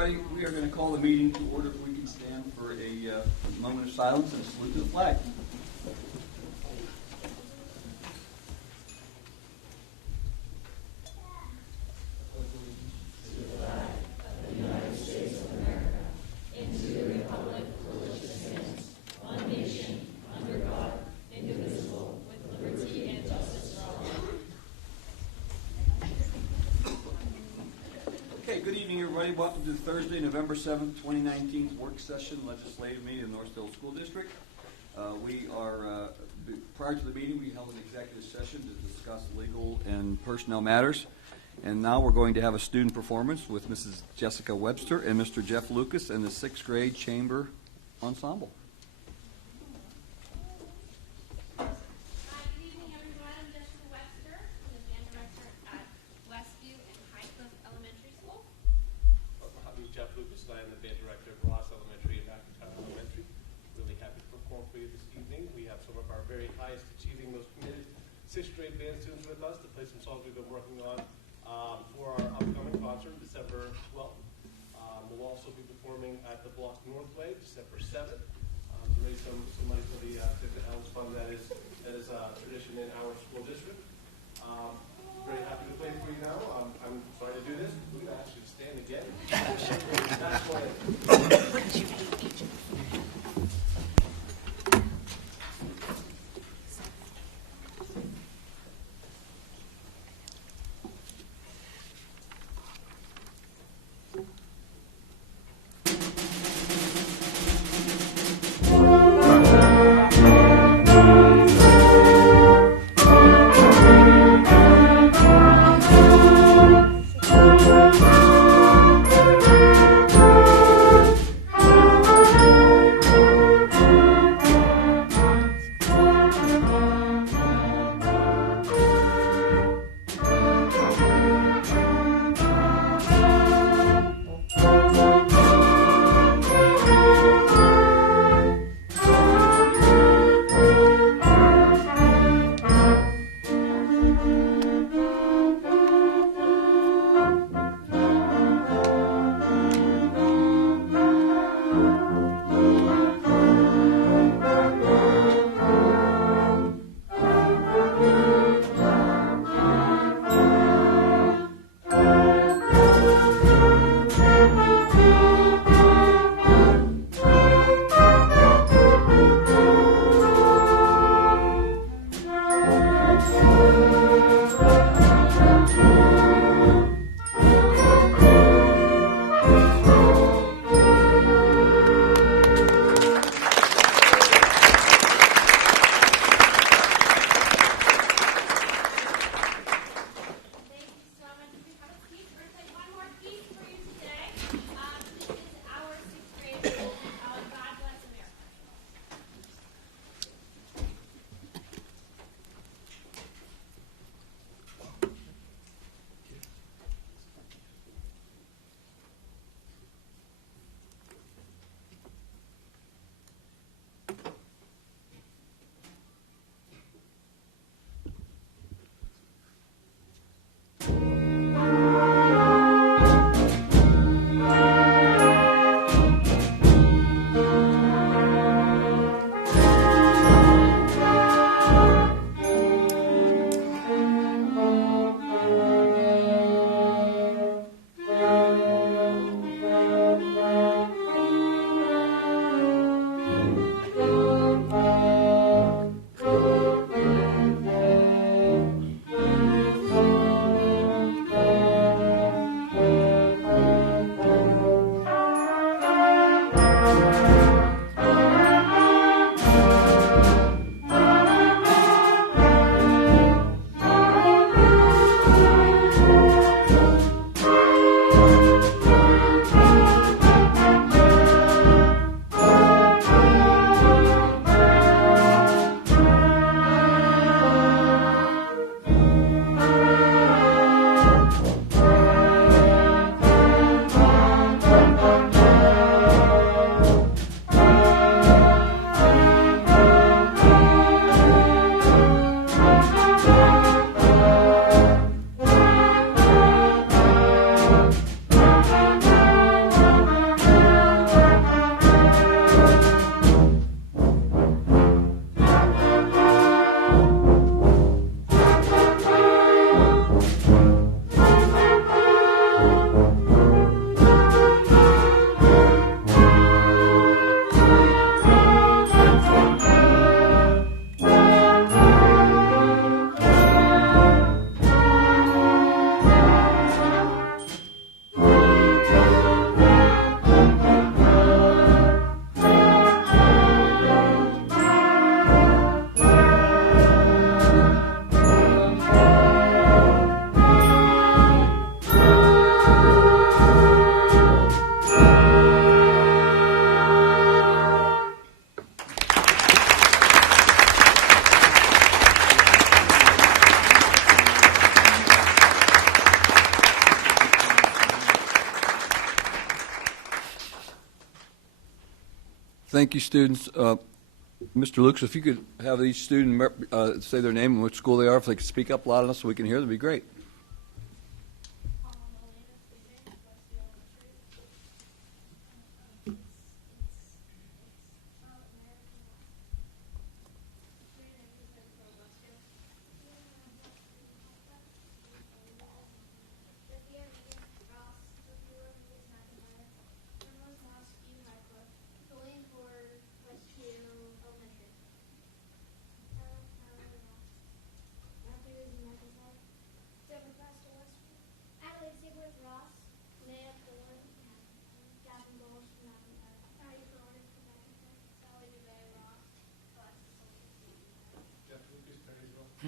everybody. We are going to call the meeting to order. If we can stand for a moment of silence and a salute to the flag. Good evening, everybody. Welcome to the Thursday, November 7th, 2019 work session legislative meeting in Northfield School District. Prior to the meeting, we held an executive session to discuss legal and personnel matters. And now we're going to have a student performance with Mrs. Jessica Webster and Mr. Jeff Lucas and the 6th grade chamber ensemble. Sixth grade band students with us to play some songs we've been working on for our upcoming concert, December 12th. We'll also be performing at the Block Northway, December 7th, to raise some money for the Different Elms Fund that is a tradition in our school district. Very happy to play for you now. I'm sorry to do this. We're going to actually stand again. That's why. Thank you, students. Mr. Lucas, if you could have each student say their name and which school they are, if they could speak up loud enough so we can hear, that'd be great.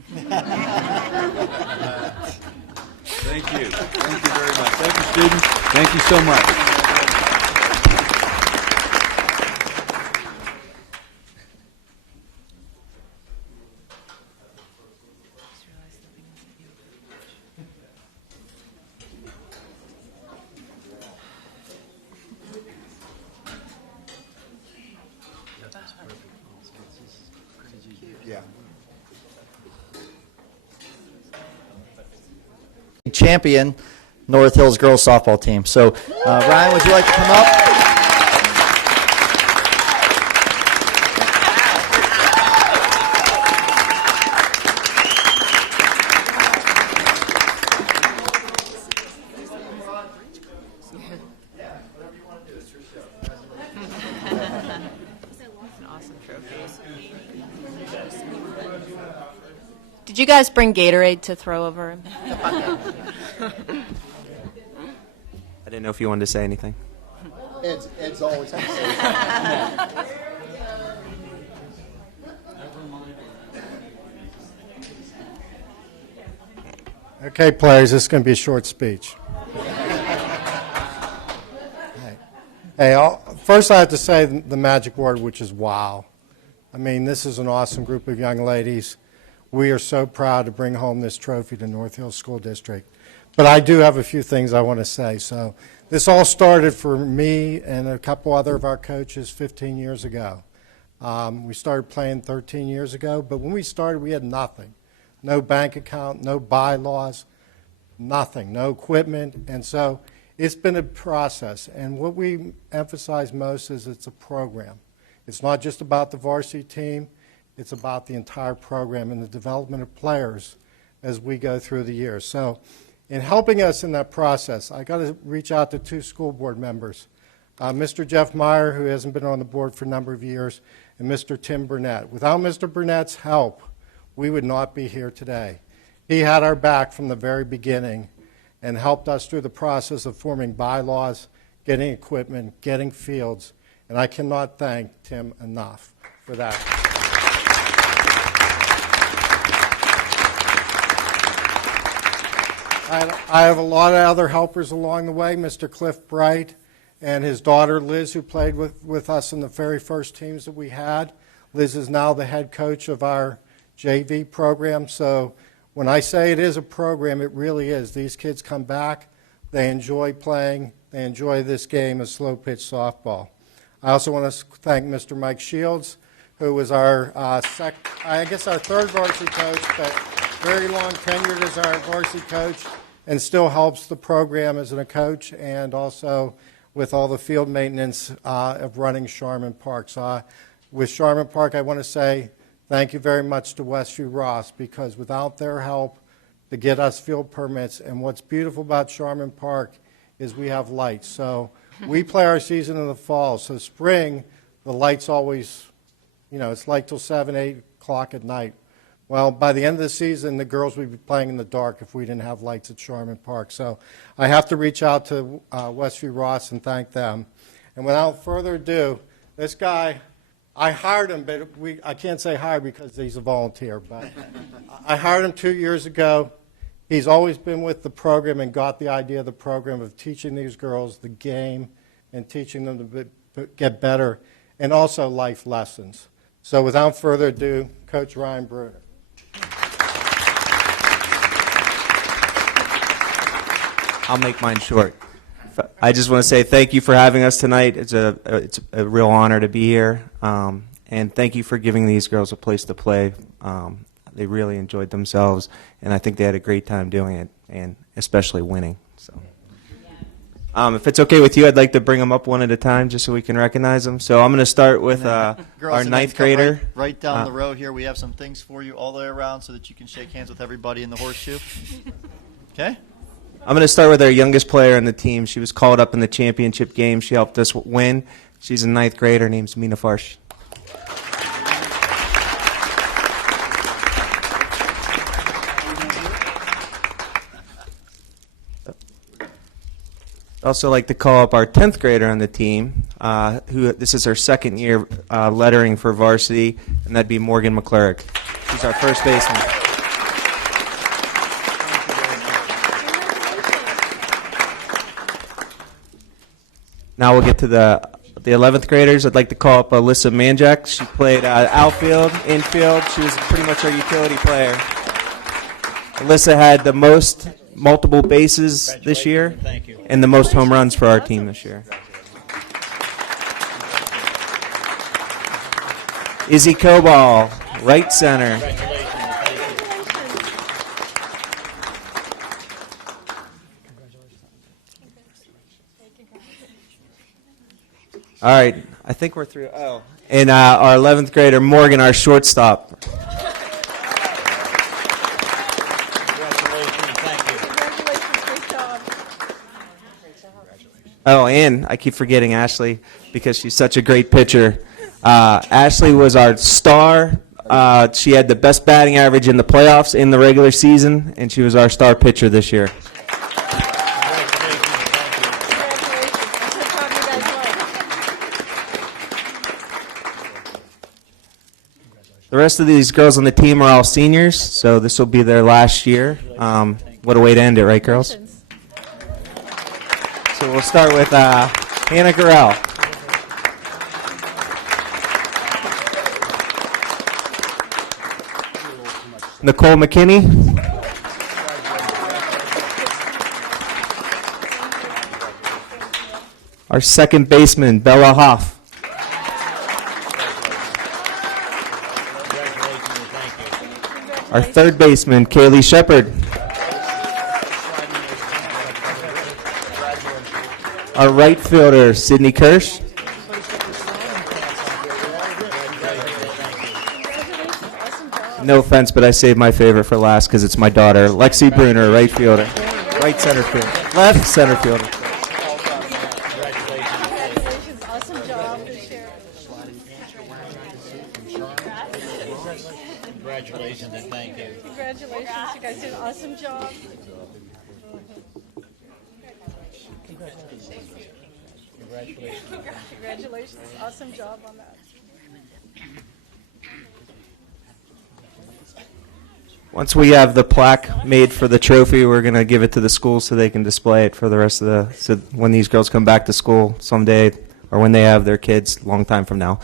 Thank you. Thank you very much. Thank you, students. Thank you so much. Champion North Hills girls softball team. So Ryan, would you like to come up? Did you guys bring Gatorade to throw over? I didn't know if you wanted to say anything. Ed's always has to say. Okay, players, this is going to be a short speech. Hey, first I have to say the magic word, which is wow. I mean, this is an awesome group of young ladies. We are so proud to bring home this trophy to North Hills School District. But I do have a few things I want to say. So this all started for me and a couple other of our coaches 15 years ago. We started playing 13 years ago, but when we started, we had nothing. No bank account, no bylaws, nothing, no equipment. And so it's been a process. And what we emphasize most is it's a program. It's not just about the varsity team. It's about the entire program and the development of players as we go through the years. So in helping us in that process, I got to reach out to two school board members, Mr. Jeff Meyer, who hasn't been on the board for a number of years, and Mr. Tim Burnett. Without Mr. Burnett's help, we would not be here today. He had our back from the very beginning and helped us through the process of forming bylaws, getting equipment, getting fields, and I cannot thank Tim enough for that. I have a lot of other helpers along the way. Mr. Cliff Bright and his daughter Liz, who played with us in the very first teams that we had. Liz is now the head coach of our JV program. So when I say it is a program, it really is. These kids come back. They enjoy playing. They enjoy this game of slow pitch softball. I also want to thank Mr. Mike Shields, who was our our third varsity coach, but very long tenured as our varsity coach, and still helps the program as a coach and also with all the field maintenance of running Sharman Park. So with Sharman Park, I want to say thank you very much to Westview Ross, because without their help to get us field permits, and what's beautiful about Sharman Park is we have lights. So we play our season in the fall. So spring, the lights always, it's light till 7, 8 o'clock at night. Well, by the end of the season, the girls would be playing in the dark if we didn't have lights at Sharman Park. So I have to reach out to Westview Ross and thank them. And without further ado, this guy, I hired him, but I can't say hired because he's a volunteer. But I hired him 2 years ago. He's always been with the program and got the idea of the program of teaching these girls the game and teaching them to get better, and also life lessons. So without further ado, Coach Ryan Bruner. I'll make mine short. I just want to say thank you for having us tonight. It's a real honor to be here, and thank you for giving these girls a place to play. They really enjoyed themselves, and I think they had a great time doing it, and especially winning. So, if it's okay with you, I'd like to bring them up one at a time just so we can recognize them. So I'm going to start with our ninth grader. Right down the row here, we have some things for you all the way around so that you can shake hands with everybody in the horseshoe. Okay? I'm going to start with our youngest player on the team. She was called up in the championship game. She helped us win. She's a ninth grader. Her name's Mina Farsh. I'd also like to call up our 10th grader on the team, who this is her second year lettering for varsity, and that'd be Morgan McClurrick. She's our first baseman. Now we'll get to the 11th graders. I'd like to call up Alyssa Manjak. She played outfield, infield. She was pretty much our utility player. Alyssa had the most multiple bases this year and the most home runs for our team this year. Izzy Cobal, right center. All right, I think we're through. Oh, and our 11th grader, Morgan, our shortstop. Oh, and I keep forgetting Ashley because she's such a great pitcher. Ashley was our star. She had the best batting average in the playoffs in the regular season, and she was our star pitcher this year. The rest of these girls on the team are all seniors, so this will be their last year. What a way to end it, right, girls? So we'll start with Hannah Garrell. Nicole McKinney. Our second baseman, Bella Hoff. Our third baseman, Kaylee Shepard. Our right fielder, Sydney Kirsch. No offense, but I saved my favorite for last because it's my daughter, Lexi Bruner, right fielder. Right center fielder. Left center fielder. Awesome job. Congratulations and thank you. Congratulations, you guys did an awesome job. Congratulations, awesome job on that. Once we have the plaque made for the trophy, we're going to give it to the school so they can display it for the rest of the, so when these girls come back to school someday, or when they have their kids, long time from now,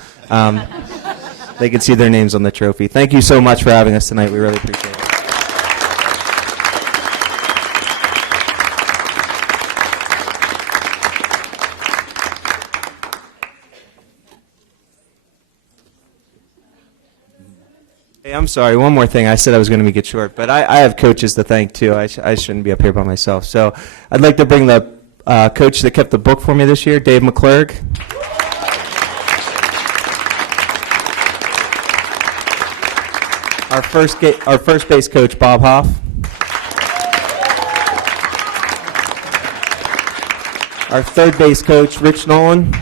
they can see their names on the trophy. Thank you so much for having us tonight. We really appreciate it. Hey, I'm sorry. One more thing. I said I was going to make it short, but I have coaches to thank, too. I shouldn't be up here by myself. So I'd like to bring the coach that kept the book for me this year, Dave McClurg. Our first base coach, Bob Hoff. Our third base coach, Rich Nolan.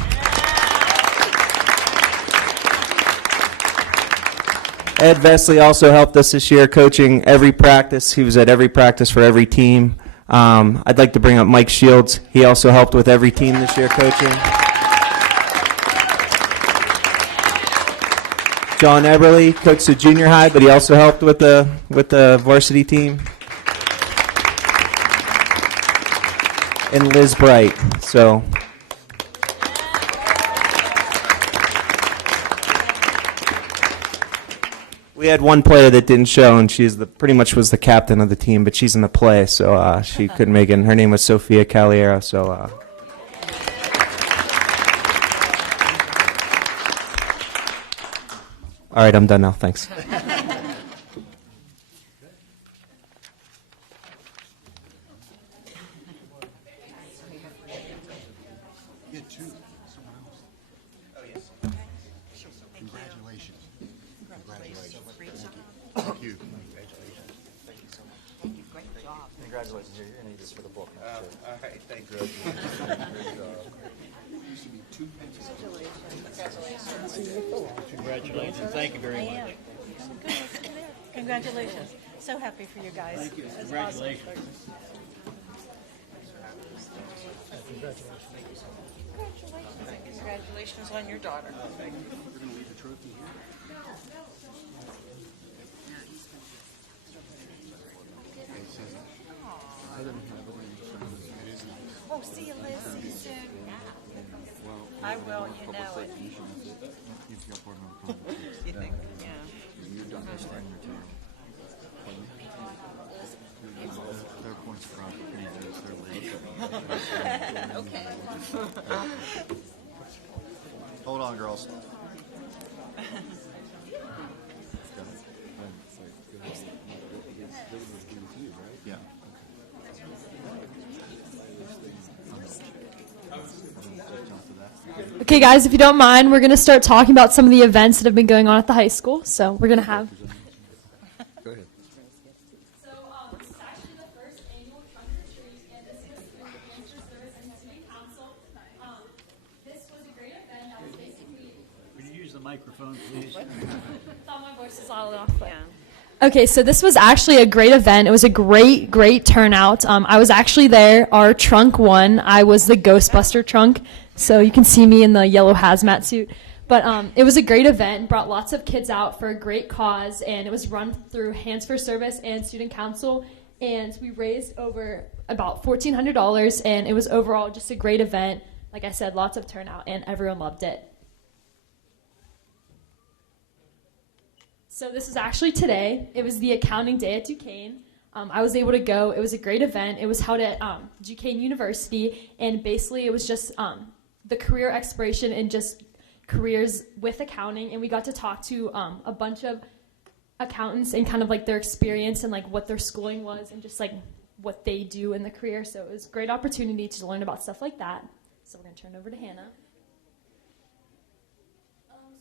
Ed Vesley also helped us this year coaching every practice. He was at every practice for every team. I'd like to bring up Mike Shields. He also helped with every team this year coaching. John Eberly coached the junior high, but he also helped with the varsity team. And Liz Bright. So. We had one player that didn't show, and she's pretty much was the captain of the team, but she's in the play, so she couldn't make it. And her name was Sophia Caliero, so All right, I'm done now. Thanks. Congratulations. Congratulations. Thank you. Congratulations. You're going to need this for the book. All right, thank you. Congratulations. Thank you very much. Congratulations. So happy for you guys. Thank you. Congratulations. Congratulations on your daughter. Oh, see you, Liz. See you soon. I will, you know it. You think, yeah. Okay. Hold on, girls. Yeah. Okay, guys, if you don't mind, we're going to start talking about some of the events that have been going on at the high school. So we're going to have. Go ahead. So this is actually the first annual trunk or treat, and this was through the Cancer Service and City Council. This was a great event that was basically. Would you use the microphone, please? I thought my voice was all off. But. Okay, so this was actually a great event. It was a great turnout. I was actually there. Our trunk won. I was the Ghostbuster trunk, so you can see me in the yellow hazmat suit. But it was a great event, brought lots of kids out for a great cause, and it was run through Hands for Service and Student Council, and we raised over about $1,400, and it was overall just a great event. Like I said, lots of turnout, and everyone loved it. So this is actually today. It was the accounting day at Duquesne. I was able to go. It was a great event. It was held at Duquesne University, and basically it was just the career exploration and just careers with accounting, and we got to talk to a bunch of accountants and kind of like their experience and like what their schooling was and just like what they do in the career. So it was a great opportunity to learn about stuff like that. So we're going to turn it over to Hannah.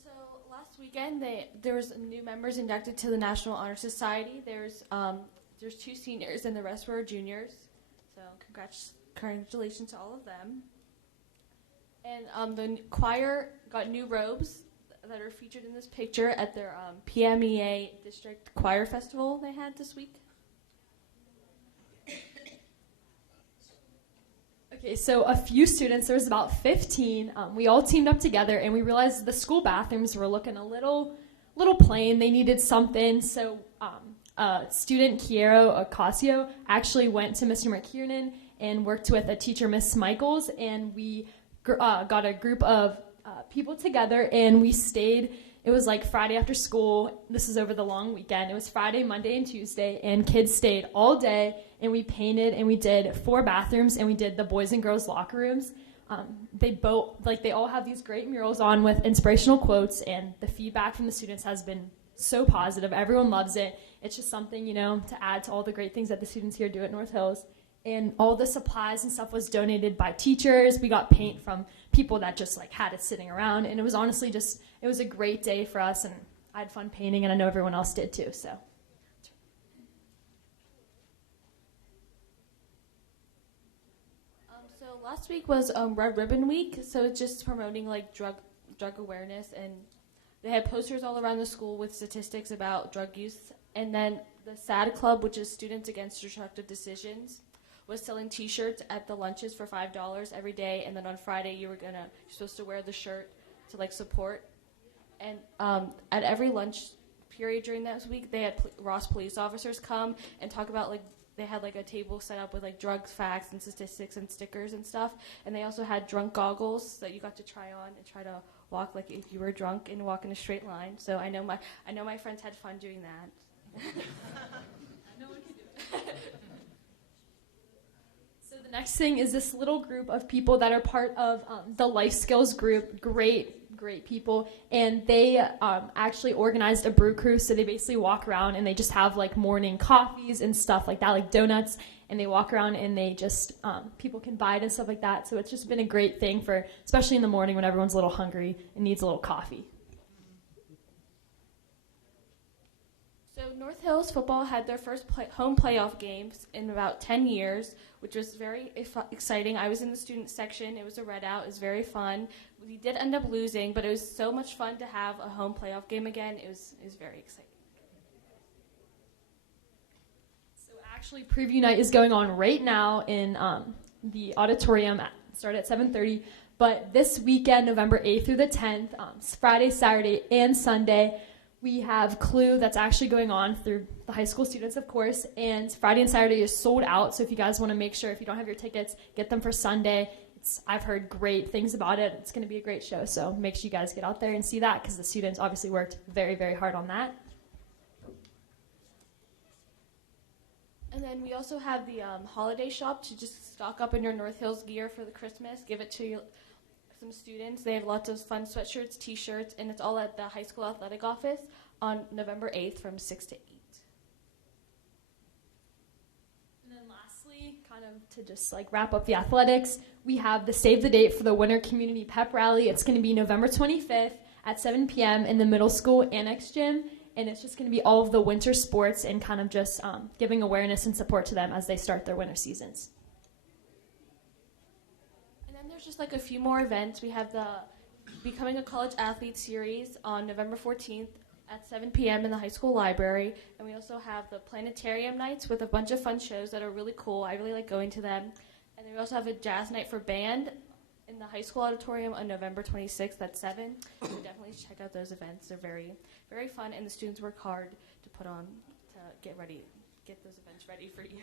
So last weekend, there was new members inducted to the National Honor Society. There's 2 seniors and the rest were juniors. So congratulations to all of them. And the choir got new robes that are featured in this picture at their PMEA District Choir Festival they had this week. Okay, so a few students, there was about 15, we all teamed up together and we realized the school bathrooms were looking a little plain. They needed something, so student Kiero Ocasio actually went to Mr. McKiernan and worked with a teacher, Miss Michaels, and we got a group of people together and we stayed. It was like Friday after school. This is over the long weekend. It was Friday, Monday, and Tuesday, and kids stayed all day, and we painted, and we did 4 bathrooms, and we did the boys and girls locker rooms. They all have these great murals on with inspirational quotes, and the feedback from the students has been so positive. Everyone loves it. It's just something, to add to all the great things that the students here do at North Hills. And all the supplies and stuff was donated by teachers. We got paint from people that just had it sitting around. And it was honestly it was a great day for us. And I had fun painting, and I know everyone else did too. So. So last week was Red Ribbon Week. So it's just promoting drug awareness, and they had posters all around the school with statistics about drug use. And then the SAD Club, which is Students Against Destructive Decisions, was selling T-shirts at the lunches for $5 every day, and then on Friday you're supposed to wear the shirt to support. And at every lunch period during that week, they had Ross police officers come and talk about they had a table set up with drugs, facts, and statistics and stickers and stuff. And they also had drunk goggles that you got to try on and try to walk if you were drunk and walk in a straight line. So I know my friends had fun doing that. No one can do it. The next thing is this little group of people that are part of the life skills group. Great great people, and they actually organized a brew crew. So they basically walk around and they just have like morning coffees and stuff like that, like donuts, and they walk around and they just people can buy it and stuff like that. So it's just been a great thing for, especially in the morning when everyone's a little hungry and needs a little coffee. So North Hills football had their first home playoff games in about 10 years, which was very exciting. I was in the student section. It was a readout. It was very fun. We did end up losing, but it was so much fun to have a home playoff game again. It was very exciting. So actually, preview night is going on right now in the auditorium. Start at 7:30. But this weekend, November 8th through the 10th, Friday, Saturday, and Sunday, we have Clue that's actually going on through the high school students, of course, and Friday and Saturday is sold out. So if you guys want to make sure, if you don't have your tickets, get them for Sunday. I've heard great things about it. It's going to be a great show. So make sure you guys get out there and see that, because the students obviously worked very, very hard on that. And then we also have the holiday shop to just stock up on your North Hills gear for the Christmas. Give it to some students. They have lots of fun sweatshirts, T-shirts, and it's all at the high school athletic office on November 8th from 6 to 8. And then lastly, kind of to just like wrap up the athletics, we have the save the date for the Winter Community Pep Rally. It's going to be November 25th at 7 p.m. in the middle school annex gym. And it's just going to be all of the winter sports and kind of just giving awareness and support to them as they start their winter seasons. And then there's just like a few more events. We have the Becoming a College Athlete series on November 14th at 7 p.m. in the high school library. And we also have the planetarium nights with a bunch of fun shows that are really cool. I really like going to them. And then we also have a jazz night for band in the high school auditorium on November 26th at 7. So definitely check out those events. They're very, very fun, and the students work hard to put on, to get those events ready for you.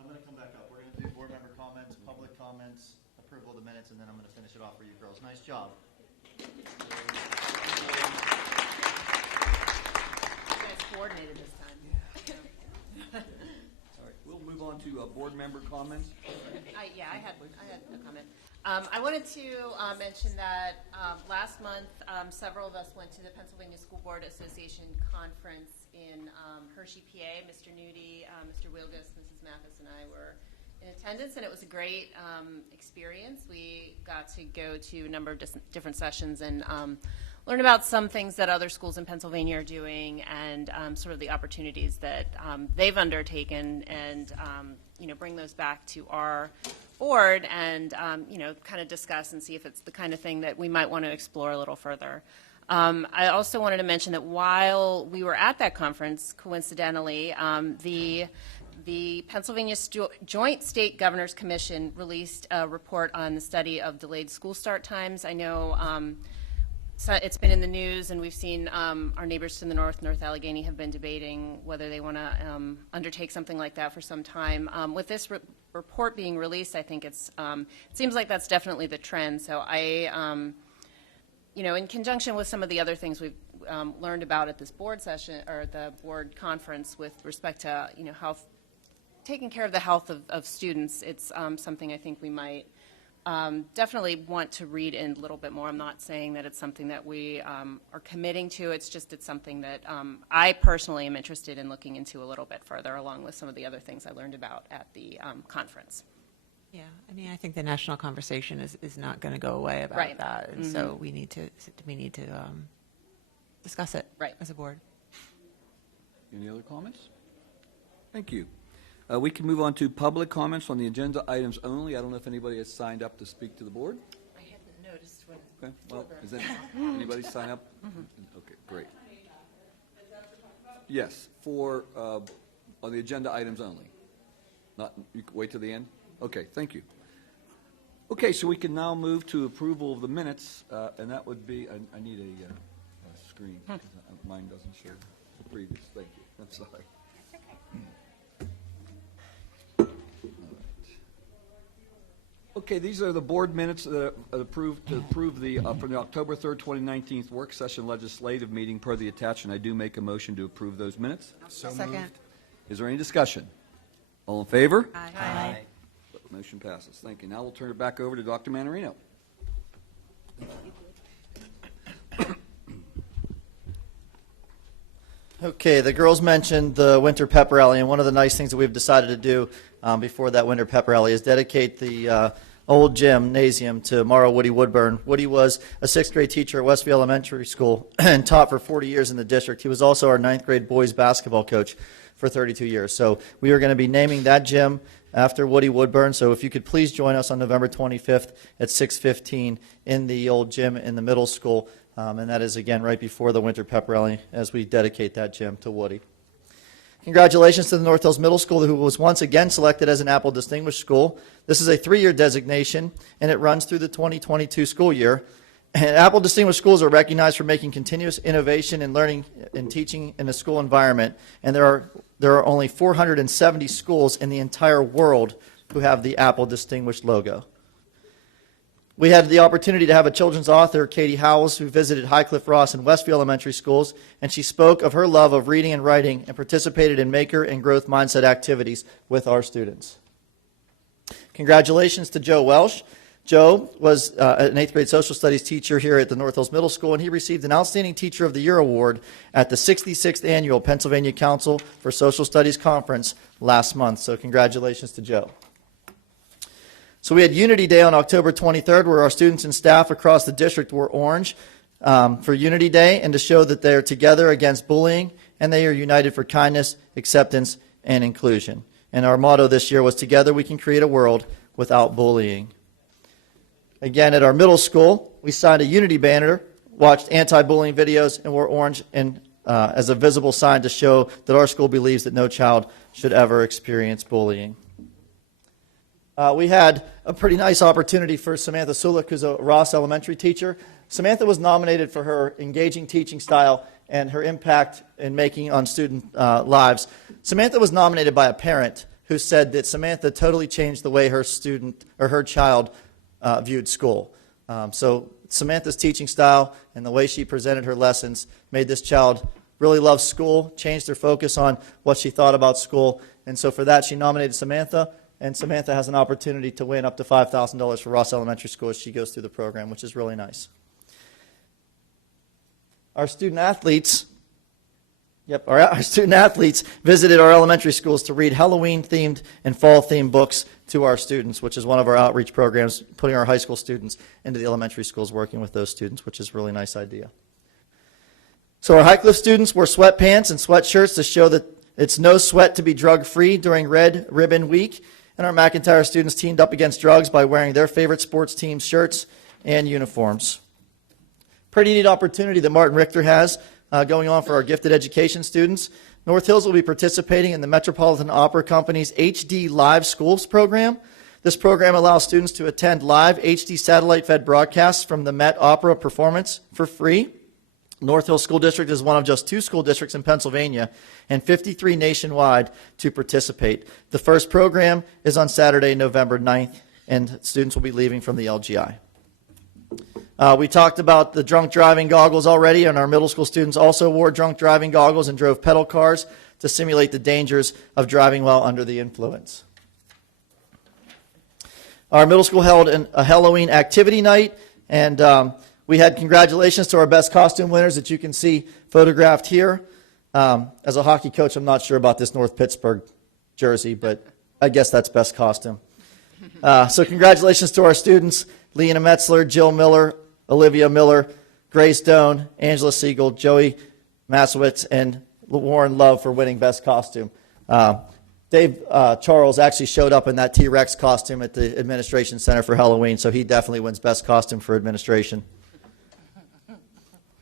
I'm going to come back up. We're going to do board member comments, public comments, approval of the minutes, and then I'm going to finish it off for you girls. Nice job. You guys coordinated this time. All right, we'll move on to board member comments. I had a comment. I wanted to mention that last month, several of us went to the Pennsylvania School Board Association conference in Hershey, PA. Mr. Nudi, Mr. Wilgus, Mrs. Mathis, and I were in attendance, and it was a great experience. We got to go to a number of different sessions and learn about some things that other schools in Pennsylvania are doing, and sort of the opportunities that they've undertaken, and bring those back to our board, and kind of discuss and see if it's the kind of thing that we might want to explore a little further. I also wanted to mention that while we were at that conference, coincidentally, the Pennsylvania Joint State Governors Commission released a report on the study of delayed school start times. I know so it's been in the news, and we've seen our neighbors to the north, North Allegheny, have been debating whether they want to undertake something like that for some time. With this report being released, I think it seems like that's definitely the trend. So I, in conjunction with some of the other things we've learned about at this board session or the board conference with respect to health, taking care of the health of students, it's something I think we might definitely want to read in a little bit more. I'm not saying that it's something that we are committing to. It's something that I personally am interested in looking into a little bit further, along with some of the other things I learned about at the conference. Yeah, I mean, I think the national conversation is not going to go away about that, and so we need to discuss it as a board. Any other comments? Thank you. We can move on to public comments on the agenda items only. I don't know if anybody has signed up to speak to the board. I hadn't noticed when. Okay. Well, is that anybody sign up? Okay, great. Yes, for on the agenda items only. Not you can wait till the end. Okay, thank you. Okay, so we can now move to approval of the minutes, and that would be. I need a screen because mine doesn't show the previous. Thank you. I'm sorry. Okay, these are the board minutes that are approved to approve the from the October 3rd, 2019 work session legislative meeting per the attachment. I do make a motion to approve those minutes. So second. Is there any discussion? All in favor? Aye. Motion passes. Thank you. Now we'll turn it back over to Dr. Manarino. Okay, the girls mentioned the winter pep rally, and one of the nice things that we've decided to do before that winter pep rally is dedicate the old gymnasium to Mara Woody Woodburn. Woody was a 6th grade teacher at Westview Elementary School and taught for 40 years in the district. He was also our 9th grade boys basketball coach for 32 years. So we are going to be naming that gym after Woody Woodburn. So if you could please join us on November 25th at 6:15 in the old gym in the middle school. And that is, again, right before the winter pep rally as we dedicate that gym to Woody. Congratulations to the North Hills Middle School, who was once again selected as an Apple Distinguished School. This is a 3-year designation, and it runs through the 2022 school year. And Apple Distinguished Schools are recognized for making continuous innovation in learning and teaching in a school environment. And there are only 470 schools in the entire world who have the Apple Distinguished logo. We had the opportunity to have a children's author, Katie Howells, who visited Highcliffe Ross and Westview Elementary Schools, and she spoke of her love of reading and writing and participated in maker and growth mindset activities with our students. Congratulations to Joe Welch. Joe was an 8th grade social studies teacher here at the North Hills Middle School, and he received an Outstanding Teacher of the Year award at the 66th Annual Pennsylvania Council for Social Studies Conference last month. So congratulations to Joe. So we had Unity Day on October 23rd, where our students and staff across the district wore orange for Unity Day and to show that they are together against bullying and they are united for kindness, acceptance, and inclusion. And our motto this year was, "Together we can create a world without bullying." Again, at our middle school, we signed a Unity banner, watched anti-bullying videos, and wore orange as a visible sign to show that our school believes that no child should ever experience bullying. We had a pretty nice opportunity for Samantha Sulik, who's a Ross Elementary teacher. Samantha was nominated for her engaging teaching style and her impact in making on student lives. Samantha was nominated by a parent who said that Samantha totally changed the way her student or her child viewed school. So Samantha's teaching style and the way she presented her lessons made this child really love school, changed her focus on what she thought about school, and so for that she nominated Samantha. And Samantha has an opportunity to win up to $5,000 for Ross Elementary School as she goes through the program, which is really nice. Our student athletes visited our elementary schools to read Halloween-themed and fall-themed books to our students, which is one of our outreach programs, putting our high school students into the elementary schools, working with those students, which is a really nice idea. So our Highcliffe students wore sweatpants and sweatshirts to show that it's no sweat to be drug-free during Red Ribbon Week. And our McIntyre students teamed up against drugs by wearing their favorite sports team shirts and uniforms. Pretty neat opportunity that Martin Richter has going on for our gifted education students. North Hills will be participating in the Metropolitan Opera Company's HD Live Schools program. This program allows students to attend live HD satellite-fed broadcasts from the Met Opera performance for free. North Hills School District is one of just 2 school districts in Pennsylvania and 53 nationwide to participate. The first program is on Saturday, November 9th, and students will be leaving from the LGI. We talked about the drunk driving goggles already, and our middle school students also wore drunk driving goggles and drove pedal cars to simulate the dangers of driving while under the influence. Our middle school held a Halloween activity night, and we had congratulations to our best costume winners that you can see photographed here. As a hockey coach, I'm not sure about this North Pittsburgh jersey, but I guess that's best costume. So congratulations to our students, Leanna Metzler, Jill Miller, Olivia Miller, Grace Doan, Angela Siegel, Joey Masowitz, and Warren Love for winning best costume. Dave Charles actually showed up in that T-Rex costume at the Administration Center for Halloween, so he definitely wins best costume for administration.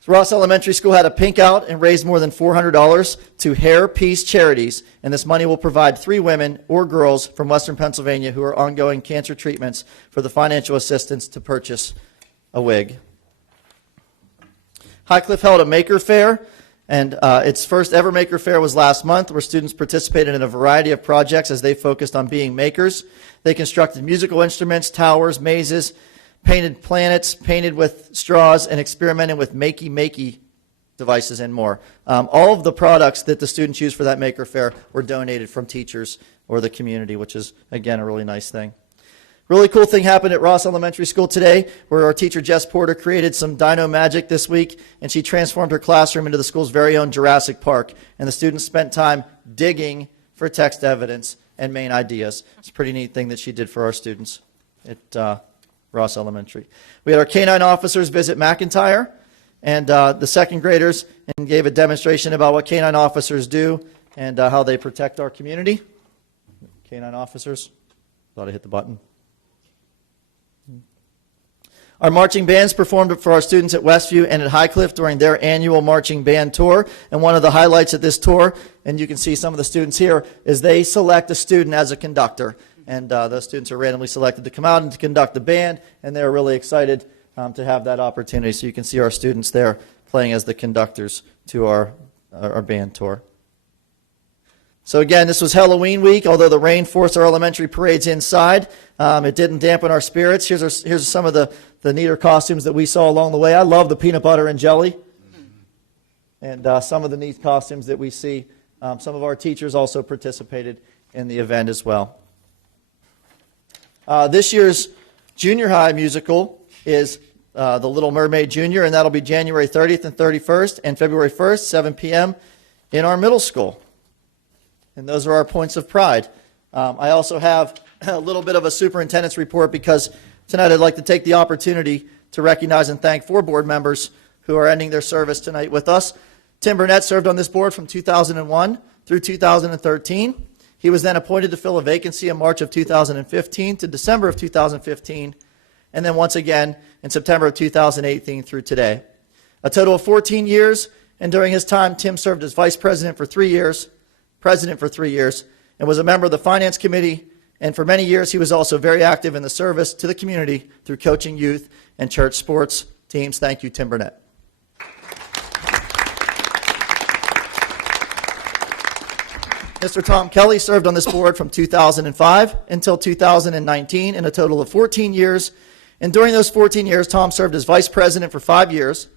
Ross Elementary School had a pink out and raised more than $400 to Hair Peace Charities, and this money will provide 3 women or girls from Western Pennsylvania who are ongoing cancer treatments for the financial assistance to purchase a wig. Highcliffe held a Maker Fair, and its first ever Maker Fair was last month, where students participated in a variety of projects as they focused on being makers. They constructed musical instruments, towers, mazes, painted planets, painted with straws, and experimented with makey devices and more. All of the products that the students used for that Maker Fair were donated from teachers or the community, which is, again, a really nice thing. Really cool thing happened at Ross Elementary School today, where our teacher Jess Porter created some dino magic this week, and she transformed her classroom into the school's very own Jurassic Park. And the students spent time digging for text evidence and main ideas. It's a pretty neat thing that she did for our students at Ross Elementary. We had our K-9 officers visit McIntyre and the second graders and gave a demonstration about what K-9 officers do and how they protect our community. K-9 officers. Thought I hit the button. Our marching bands performed for our students at Westview and at Highcliffe during their annual marching band tour. And one of the highlights of this tour, and you can see some of the students here, is they select a student as a conductor. And those students are randomly selected to come out and to conduct the band, and they're really excited to have that opportunity. So you can see our students there playing as the conductors to our band tour. So again, this was Halloween week. Although the rain forced our elementary parades inside, it didn't dampen our spirits. Here's some of the neater costumes that we saw along the way. I love the peanut butter and jelly. And some of the neat costumes that we see. Some of our teachers also participated in the event as well. This year's junior high musical is The Little Mermaid Junior, and that'll be January 30th and 31st and February 1st, 7 p.m. in our middle school. And those are our points of pride. I also have a little bit of a superintendent's report because tonight I'd like to take the opportunity to recognize and thank 4 board members who are ending their service tonight with us. Tim Burnett served on this board from 2001 through 2013. He was then appointed to fill a vacancy in March of 2015 to December of 2015, and then once again in September of 2018 through today. A total of 14 years, and during his time, Tim served as vice president for 3 years, president for 3 years, and was a member of the finance committee, and for many years he was also very active in the service to the community through coaching youth and church sports teams. Thank you, Tim Burnett. Mr. Tom Kelly served on this board from 2005 until 2019 in a total of 14 years. And during those 14 years, Tom served as vice president for 5 years.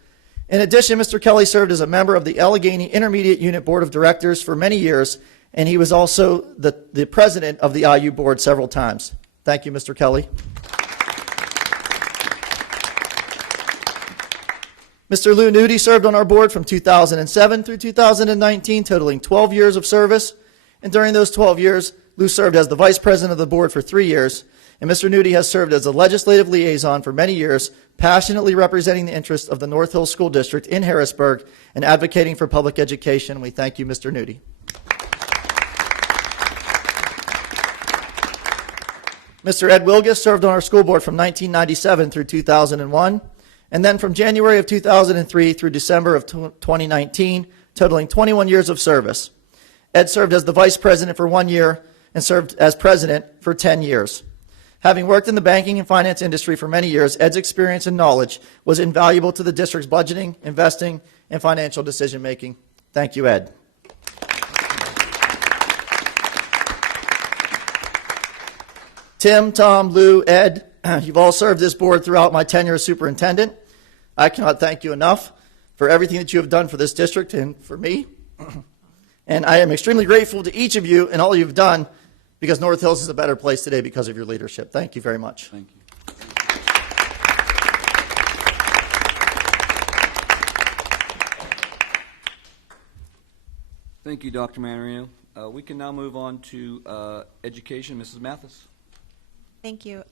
In addition, Mr. Kelly served as a member of the Allegheny Intermediate Unit Board of Directors for many years, and he was also the president of the IU board several times. Thank you, Mr. Kelly. Mr. Lou Nudie served on our board from 2007 through 2019, totaling 12 years of service. And during those 12 years, Lou served as the vice president of the board for 3 years. And Mr. Nudie has served as a legislative liaison for many years, passionately representing the interests of the North Hills School District in Harrisburg and advocating for public education. We thank you, Mr. Nudie. Mr. Ed Wilgus served on our school board from 1997 through 2001, and then from January of 2003 through December of 2019, totaling 21 years of service. Ed served as the vice president for 1 year and served as president for 10 years. Having worked in the banking and finance industry for many years, Ed's experience and knowledge was invaluable to the district's budgeting, investing, and financial decision-making. Thank you, Ed. Tim, Tom, Lou, Ed, you've all served this board throughout my tenure as superintendent. I cannot thank you enough for everything that you have done for this district and for me. And I am extremely grateful to each of you and all you've done, because North Hills is a better place today because of your leadership. Thank you very much. Thank you. Thank you, Dr. Manarino. We can now move on to education. Mrs. Mathis. Thank you.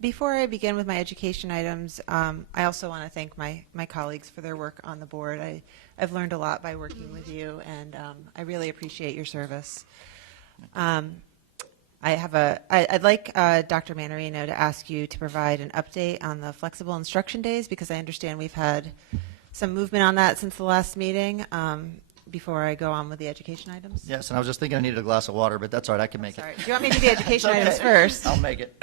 Before I begin with my education items, I also want to thank my colleagues for their work on the board. I've learned a lot by working with you, and I really appreciate your service. I'd like Dr. Manarino to ask you to provide an update on the flexible instruction days, because I understand we've had some movement on that since the last meeting. Before I go on with the education items? Yes, and I was just thinking I needed a glass of water, but that's all right, I can make it. Do you want me to do the education items first? I'll make it.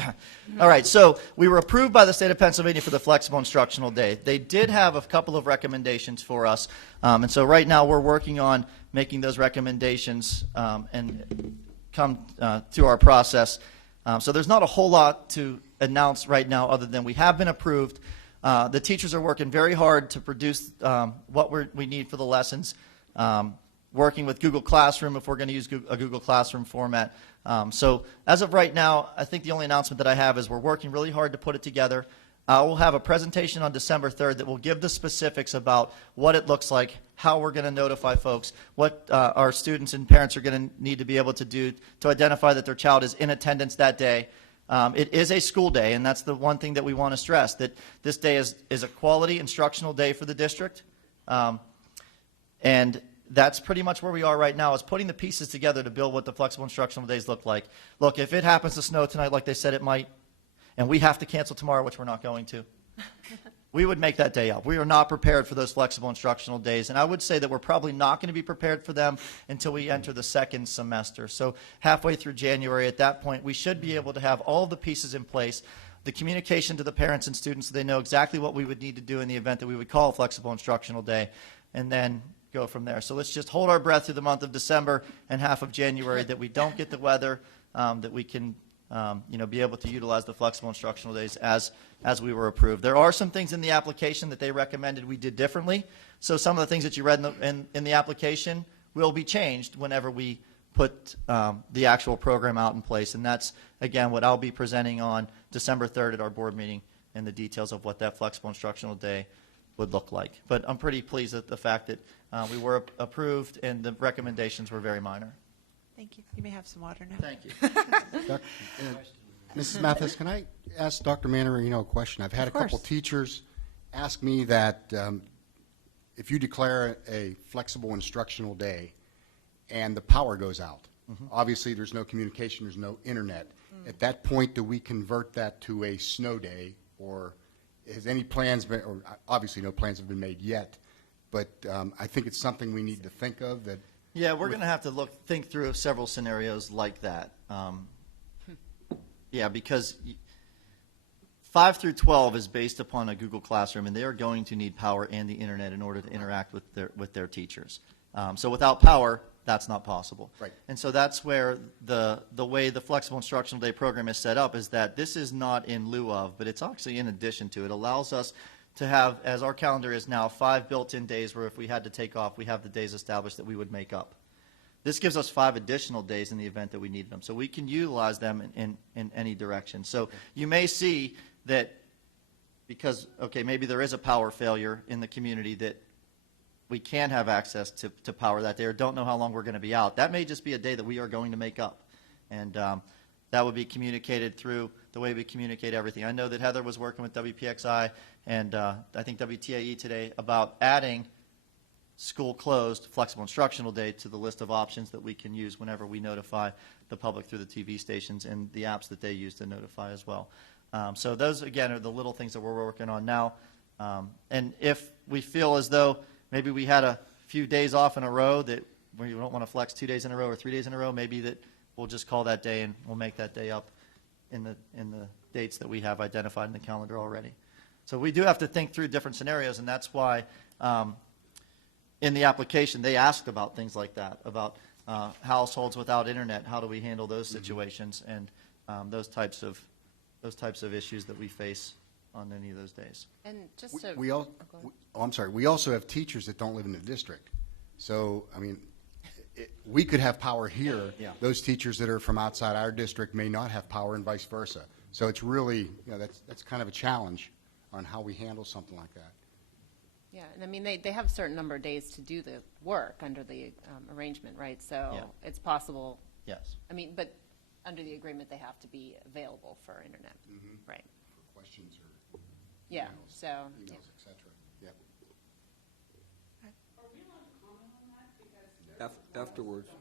All right, so we were approved by the state of Pennsylvania for the flexible instructional day. They did have a couple of recommendations for us, and so right now we're working on making those recommendations and come through our process. So there's not a whole lot to announce right now other than we have been approved. The teachers are working very hard to produce what we need for the lessons. working with Google Classroom if we're going to use a Google Classroom format. So as of right now, I think the only announcement that I have is we're working really hard to put it together. We'll have a presentation on December 3rd that will give the specifics about what it looks like, how we're going to notify folks, what our students and parents are going to need to be able to do to identify that their child is in attendance that day. It is a school day, and that's the one thing that we want to stress, that this day is a quality instructional day for the district. And that's pretty much where we are right now, is putting the pieces together to build what the flexible instructional days look like. Look, if it happens to snow tonight like they said it might, and we have to cancel tomorrow, which we're not going to, we would make that day up. We are not prepared for those flexible instructional days, and I would say that we're probably not going to be prepared for them until we enter the second semester. So halfway through January, at that point, we should be able to have all of the pieces in place, the communication to the parents and students so they know exactly what we would need to do in the event that we would call a flexible instructional day, and then go from there. So let's just hold our breath through the month of December and half of January that we don't get the weather, that we can be able to utilize the flexible instructional days as we were approved. There are some things in the application that they recommended we did differently. So some of the things that you read in the application will be changed whenever we put the actual program out in place. And that's, again, what I'll be presenting on December 3rd at our board meeting, and the details of what that flexible instructional day would look like. But I'm pretty pleased at the fact that we were approved and the recommendations were very minor. Thank you. You may have some water now. Thank you. Mrs. Mathis, can I ask Dr. Manarino a question? I've had a couple teachers ask me that if you declare a flexible instructional day and the power goes out, obviously there's no communication, there's no internet. At that point, do we convert that to a snow day, or has any plans been, or obviously no plans have been made yet, but I think it's something we need to think of that. Yeah, we're going to have to think through several scenarios like that. Yeah, because 5 through 12 is based upon a Google Classroom, and they are going to need power and the internet in order to interact with their teachers. So without power, that's not possible. Right. And so that's where the way the flexible instructional day program is set up is that this is not in lieu of, but it's actually in addition to. It allows us to have, as our calendar is now, 5 built-in days where if we had to take off, we have the days established that we would make up. This gives us 5 additional days in the event that we need them. So we can utilize them in any direction. So you may see that because, okay, maybe there is a power failure in the community that we can have access to power that day or don't know how long we're going to be out. That may just be a day that we are going to make up. And that would be communicated through the way we communicate everything. I know that Heather was working with WPXI and I think WTAE today about adding school closed flexible instructional day to the list of options that we can use whenever we notify the public through the TV stations and the apps that they use to notify as well. So those, again, are the little things that we're working on now. And if we feel as though maybe we had a few days off in a row that we don't want to flex 2 days in a row or 3 days in a row, maybe that we'll just call that day and we'll make that day up in the dates that we have identified in the calendar already. So we do have to think through different scenarios, and that's why in the application they asked about things like that, about households without internet, how do we handle those situations, and those types of issues that we face on any of those days. And just to, I'm sorry. We also have teachers that don't live in the district. So, I mean, we could have power here. Yeah. Those teachers that are from outside our district may not have power, and vice versa. So it's really, that's kind of a challenge on how we handle something like that. yeah, and I mean, they have a certain number of days to do the work under the arrangement, right? So Yeah. it's possible. Yes. I mean, but under the agreement, they have to be available for internet, right? For questions or Yeah, emails, so. emails, yeah. et cetera. Yep. Afterwards.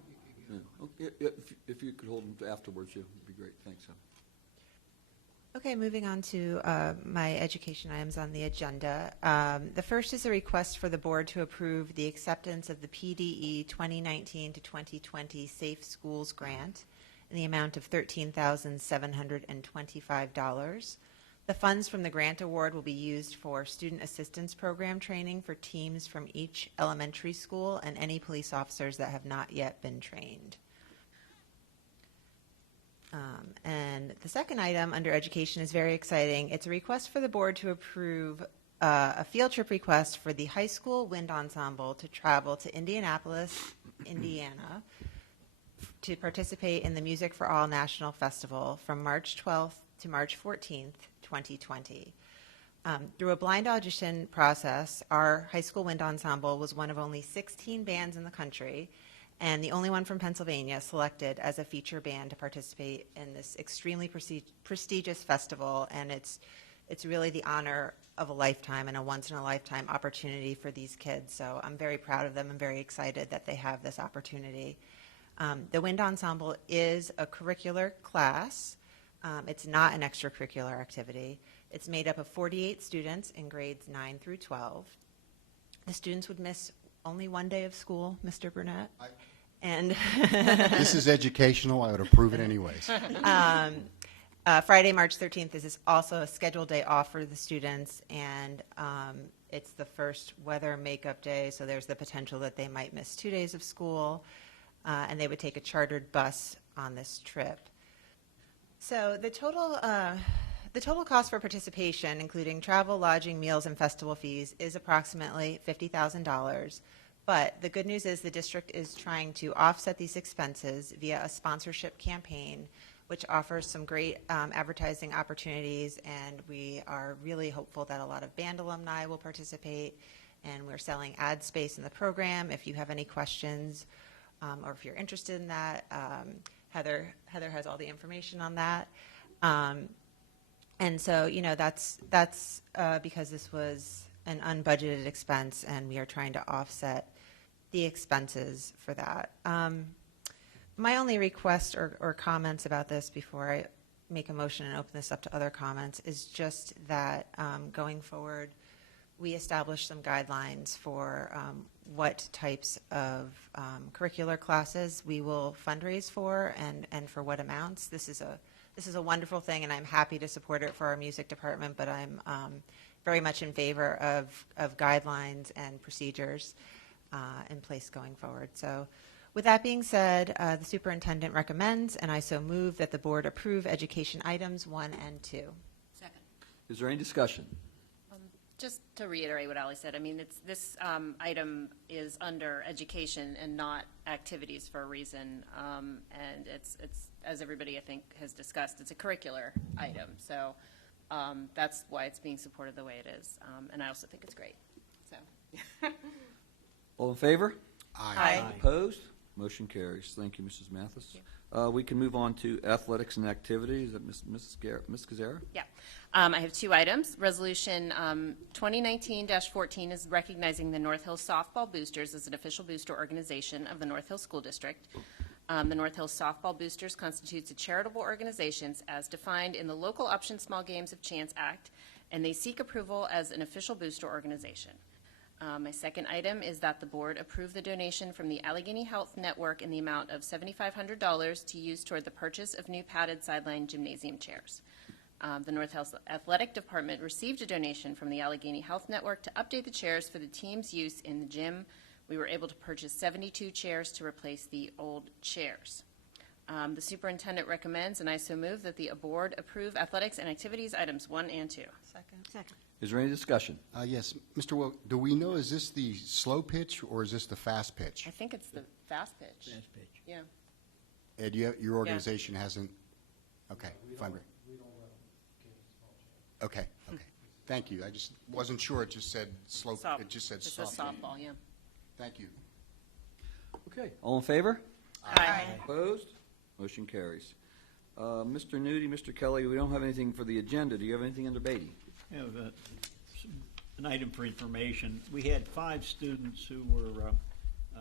Yeah. Okay, if you could hold them to afterwards, it would be great. Thanks. Okay, moving on to my education items on the agenda. The first is a request for the board to approve the acceptance of the PDE 2019 to 2020 Safe Schools Grant in the amount of $13,725. The funds from the grant award will be used for student assistance program training for teams from each elementary school and any police officers that have not yet been trained. And the second item under education is very exciting. It's a request for the board to approve a field trip request for the high school wind ensemble to travel to Indianapolis Indiana, to participate in the Music for All National Festival from March 12th to March 14th, 2020. Through a blind audition process, our high school wind ensemble was one of only 16 bands in the country and the only one from Pennsylvania selected as a feature band to participate in this extremely prestigious festival. And it's really the honor of a lifetime and a once-in-a-lifetime opportunity for these kids. So I'm very proud of them. I'm very excited that they have this opportunity. The wind ensemble is a curricular class. It's not an extracurricular activity. It's made up of 48 students in grades 9 through 12. The students would miss only one day of school, Mr. Burnett. And This is educational. I would approve it anyways. Friday, March 13th is also a scheduled day off for the students, and it's the first weather makeup day, so there's the potential that they might miss 2 days of school, and they would take a chartered bus on this trip. So the total cost for participation, including travel, lodging, meals, and festival fees, is approximately $50,000. But the good news is the district is trying to offset these expenses via a sponsorship campaign, which offers some great advertising opportunities, and we are really hopeful that a lot of band alumni will participate, and we're selling ad space in the program. If you have any questions or if you're interested in that, Heather has all the information on that. And so, you know, that's because this was an unbudgeted expense, and we are trying to offset the expenses for that. My only request or comments about this before I make a motion and open this up to other comments is just that going forward, we establish some guidelines for what types of curricular classes we will fundraise for and for what amounts. This is a wonderful thing, and I'm happy to support it for our music department, but I'm very much in favor of guidelines and procedures in place going forward. So with that being said, the superintendent recommends, and I so move that the board approve education items 1 and 2. Second. Is there any discussion? Just to reiterate what Ali said, I mean, this item is under education and not activities for a reason, and it's as everybody I think has discussed, it's a curricular item, so that's why it's being supported the way it is, and I also think it's great. So, All in favor? Aye. Opposed? Motion carries. Thank you, Mrs. Mathis. We can move on to athletics and activities. Ms. Kazera? yeah. I have 2 items. Resolution 2019-14 is recognizing the North Hills Softball Boosters as an official booster organization of the North Hills School District. The North Hills Softball Boosters constitutes a charitable organization as defined in the Local Option Small Games of Chance Act, and they seek approval as an official booster organization. My second item is that the board approve the donation from the Allegheny Health Network in the amount of $7,500 to use toward the purchase of new padded sideline gymnasium chairs. The North Hills Athletic Department received a donation from the Allegheny Health Network to update the chairs for the team's use in the gym. We were able to purchase 72 chairs to replace the old chairs. The superintendent recommends, and I so move, that the board approve athletics and activities items 1 and 2. Second. Is there any discussion? Yes, Mr. Wilk, do we know, is this the slow pitch or is this the fast pitch? I think it's the fast pitch. Fast pitch. Yeah. Ed, your organization hasn't, okay, fine. Okay. Thank you. I just wasn't sure. It just said slow, it just said It says softball. softball, yeah. Thank you. Okay. All in favor? Aye. Opposed? Motion carries. Mr. Nudie, Mr. Kelly, we don't have anything for the agenda. Do you have anything under Beatty? You know, an item for information. We had 5 students who were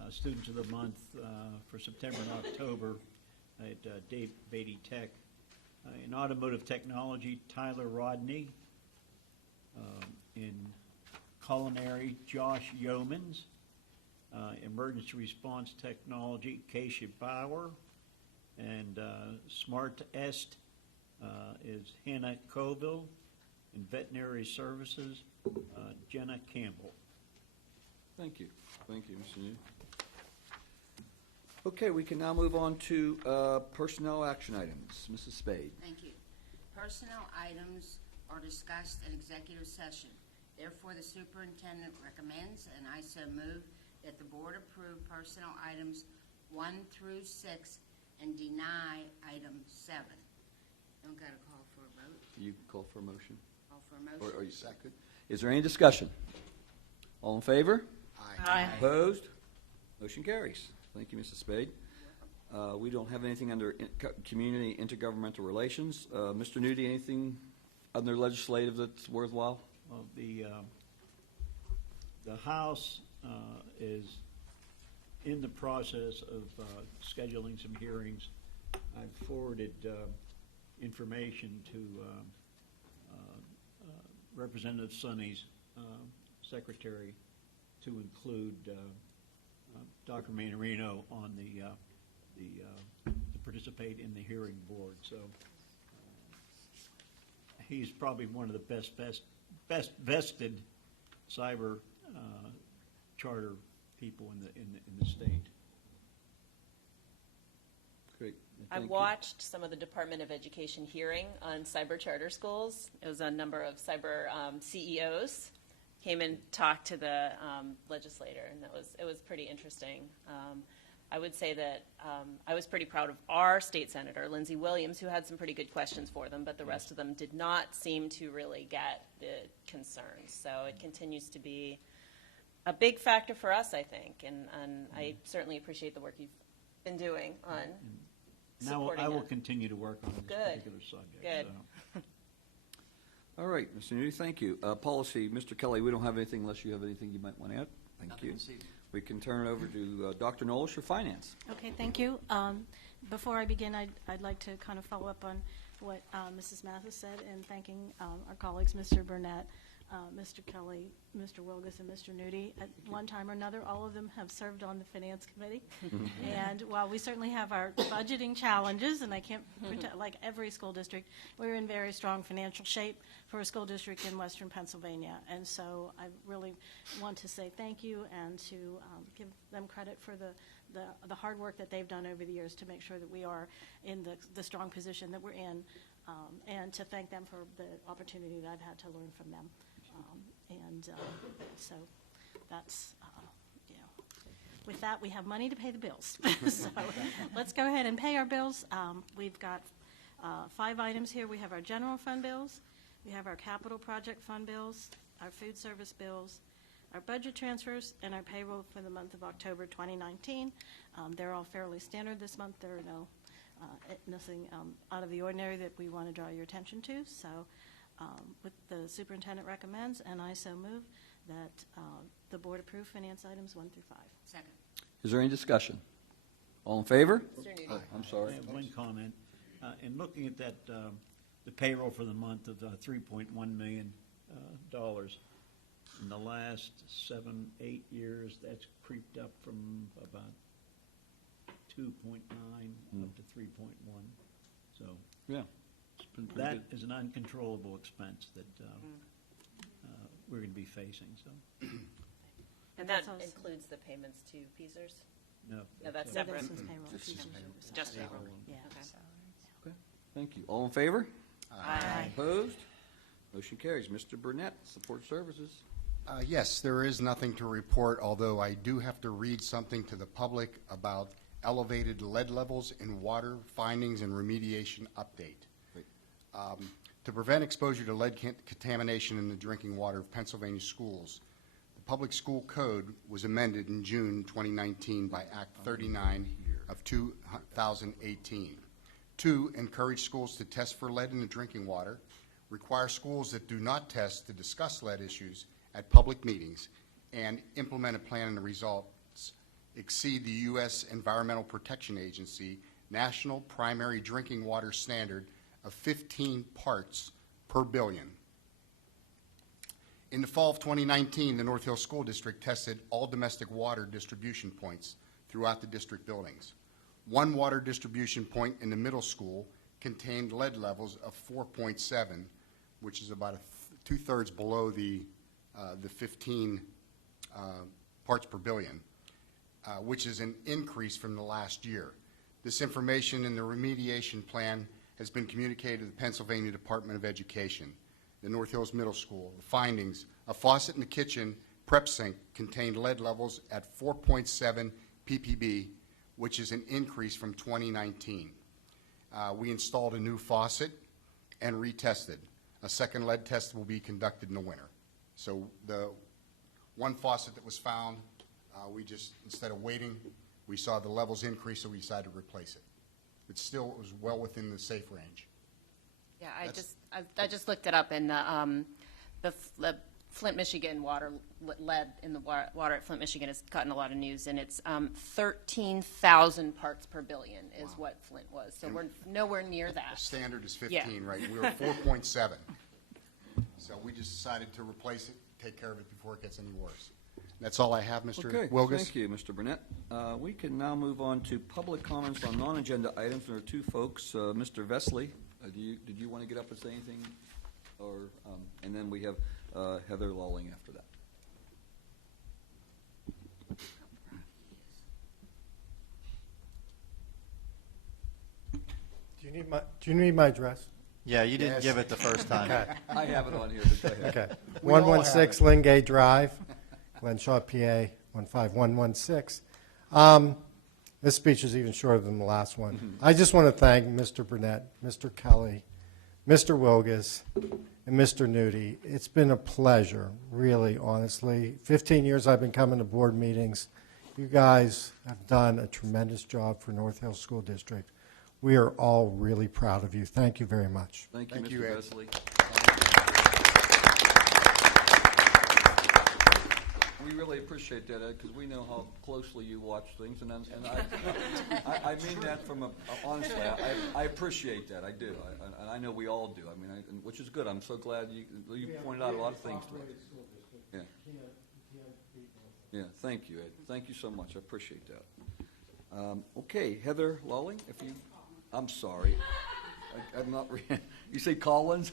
students of the month for September and October at Dave Beatty Tech. In automotive technology, Tyler Rodney. In culinary, Josh Yeomans. Emergency response technology, Keisha Bauer. And Smart Est is Hannah Colville. In veterinary services, Jenna Campbell. Thank you. Thank you, Mr. Nudie. Okay, we can now move on to personnel action items. Mrs. Spade. Thank you. Personnel items are discussed in executive session. Therefore, the superintendent recommends, and I so move, that the board approve personnel items 1 through 6 and deny item 7. Don't got to call for a vote. You call for a motion? Call for a motion. Or you second? Is there any discussion? All in favor? Aye. Opposed? Motion carries. Thank you, Mrs. Spade. We don't have anything under community intergovernmental relations. Mr. Nudie, anything under legislative that's worthwhile? Well, the House is in the process of scheduling some hearings. I've forwarded information to Representative Sonny's secretary to include Dr. Manorino on to participate in the hearing board. So he's probably one of the best vested cyber charter people in the state. Great. I watched some of the Department of Education hearing on cyber charter schools. It was a number of cyber CEOs came and talked to the legislator, and it was pretty interesting. I would say that I was pretty proud of our state senator, Lindsey Williams, who had some pretty good questions for them, but the rest of them did not seem to really get the concerns. So it continues to be a big factor for us, I think, and I certainly appreciate the work you've been doing on supporting I will it. continue to work on this particular subject. Good. So. All right, Mr. Nudie, thank you. Policy, Mr. Kelly, we don't have anything unless you have anything you might want to add. Thank you. We can turn it over to Dr. Knowles for finance. Okay, thank you. Before I begin, I'd like to kind of follow up on what Mrs. Mathis said, and thanking our colleagues, Mr. Burnett, Mr. Kelly, Mr. Wilgus, and Mr. Nudie. At one time or another, all of them have served on the Finance Committee. And while we certainly have our budgeting challenges, and I can't pretend, like every school district, we're in very strong financial shape for a school district in Western Pennsylvania. And so I really want to say thank you and to give them credit for the hard work that they've done over the years to make sure that we are in the strong position that we're in, and to thank them for the opportunity that I've had to learn from them. So that's, with that, we have money to pay the bills. So let's go ahead and pay our bills. We've got 5 items here. We have our general fund bills, we have our capital project fund bills, our food service bills, our budget transfers, and our payroll for the month of October 2019. They're all fairly standard this month. There are nothing out of the ordinary that we want to draw your attention to. So what the superintendent recommends, and I so move, that the board approve finance items 1 through 5. Second. Is there any discussion? All in favor? Mr. I'm sorry. I have one comment. In looking at that, the payroll for the month of $3.1 million, in the last 7-8 years, that's creeped up from about 2.9 up to 3.1. So Yeah. It's been pretty that good. is an uncontrollable expense that we're going to be facing. So And that includes the payments to PSERS? no, That's No, separate. this is payroll. Just payroll. Yeah. Okay. Thank you. All in favor? Aye. Opposed? Motion carries. Mr. Burnett, Support Services. Yes, there is nothing to report, although I do have to read something to the public about elevated lead levels in water, findings, and remediation update. Great. To prevent exposure to lead contamination in the drinking water of Pennsylvania schools, the Public School Code was amended in June 2019 by Act 39 of 2018 to encourage schools to test for lead in the drinking water, require schools that do not test to discuss lead issues at public meetings, and implement a plan and the results exceed the U.S. Environmental Protection Agency National Primary Drinking Water Standard of 15 parts per billion. In the fall of 2019, the North Hill School District tested all domestic water distribution points throughout the district buildings. One water distribution point in the middle school contained lead levels of 4.7, which is about 2/3 below the 15 parts per billion, which is an increase from the last year. This information in the remediation plan has been communicated to the Pennsylvania Department of Education. The North Hills Middle School, the findings: a faucet in the kitchen prep sink contained lead levels at 4.7 ppb, which is an increase from 2019. We installed a new faucet and retested. A second lead test will be conducted in the winter. So the one faucet that was found, we just, instead of waiting, we saw the levels increase, so we decided to replace it. It still was well within the safe range. Yeah, I just looked it up, and the Flint, Michigan lead in the water at Flint, Michigan has gotten a lot of news, and it's 13,000 parts per billion is what Flint was. So we're nowhere near that. The standard is 15, Yeah. right? We were 4.7. So we just decided to replace it, take care of it before it gets any worse. That's all I have, Mr. Okay, Wilgus. thank you, Mr. Burnett. We can now move on to public comments on non-agenda items. There are two folks. Mr. Vesley, did you want to get up and say anything? Or and then we have Heather Lawling after that. Do you need my address? Yeah, you didn't Yes. give it the first time. Okay. I have it on here, but go ahead. Okay. We all have 116 Lingay Drive, Glenshaw, PA, 15116. This speech is even shorter than the last one. I just want to thank Mr. Burnett, Mr. Kelly, Mr. Wilgus, and Mr. Nudie. It's been a pleasure, really, honestly. 15 years I've been coming to board meetings. You guys have done a tremendous job for North Hills School District. We are all really proud of you. Thank you very much. Thank you, Thank Mr. you, Ed. Vesley. We really appreciate that, Ed, because we know how closely you watch things, and I mean that from honestly, I appreciate that. I do, and I know we all do. I mean, which is good. I'm so glad you pointed out a lot of things to us. Yeah. Yeah. Thank you, Ed. Thank you so much. I appreciate that. Okay, Heather Lawling, if you. I'm sorry. I'm not. You say Collins?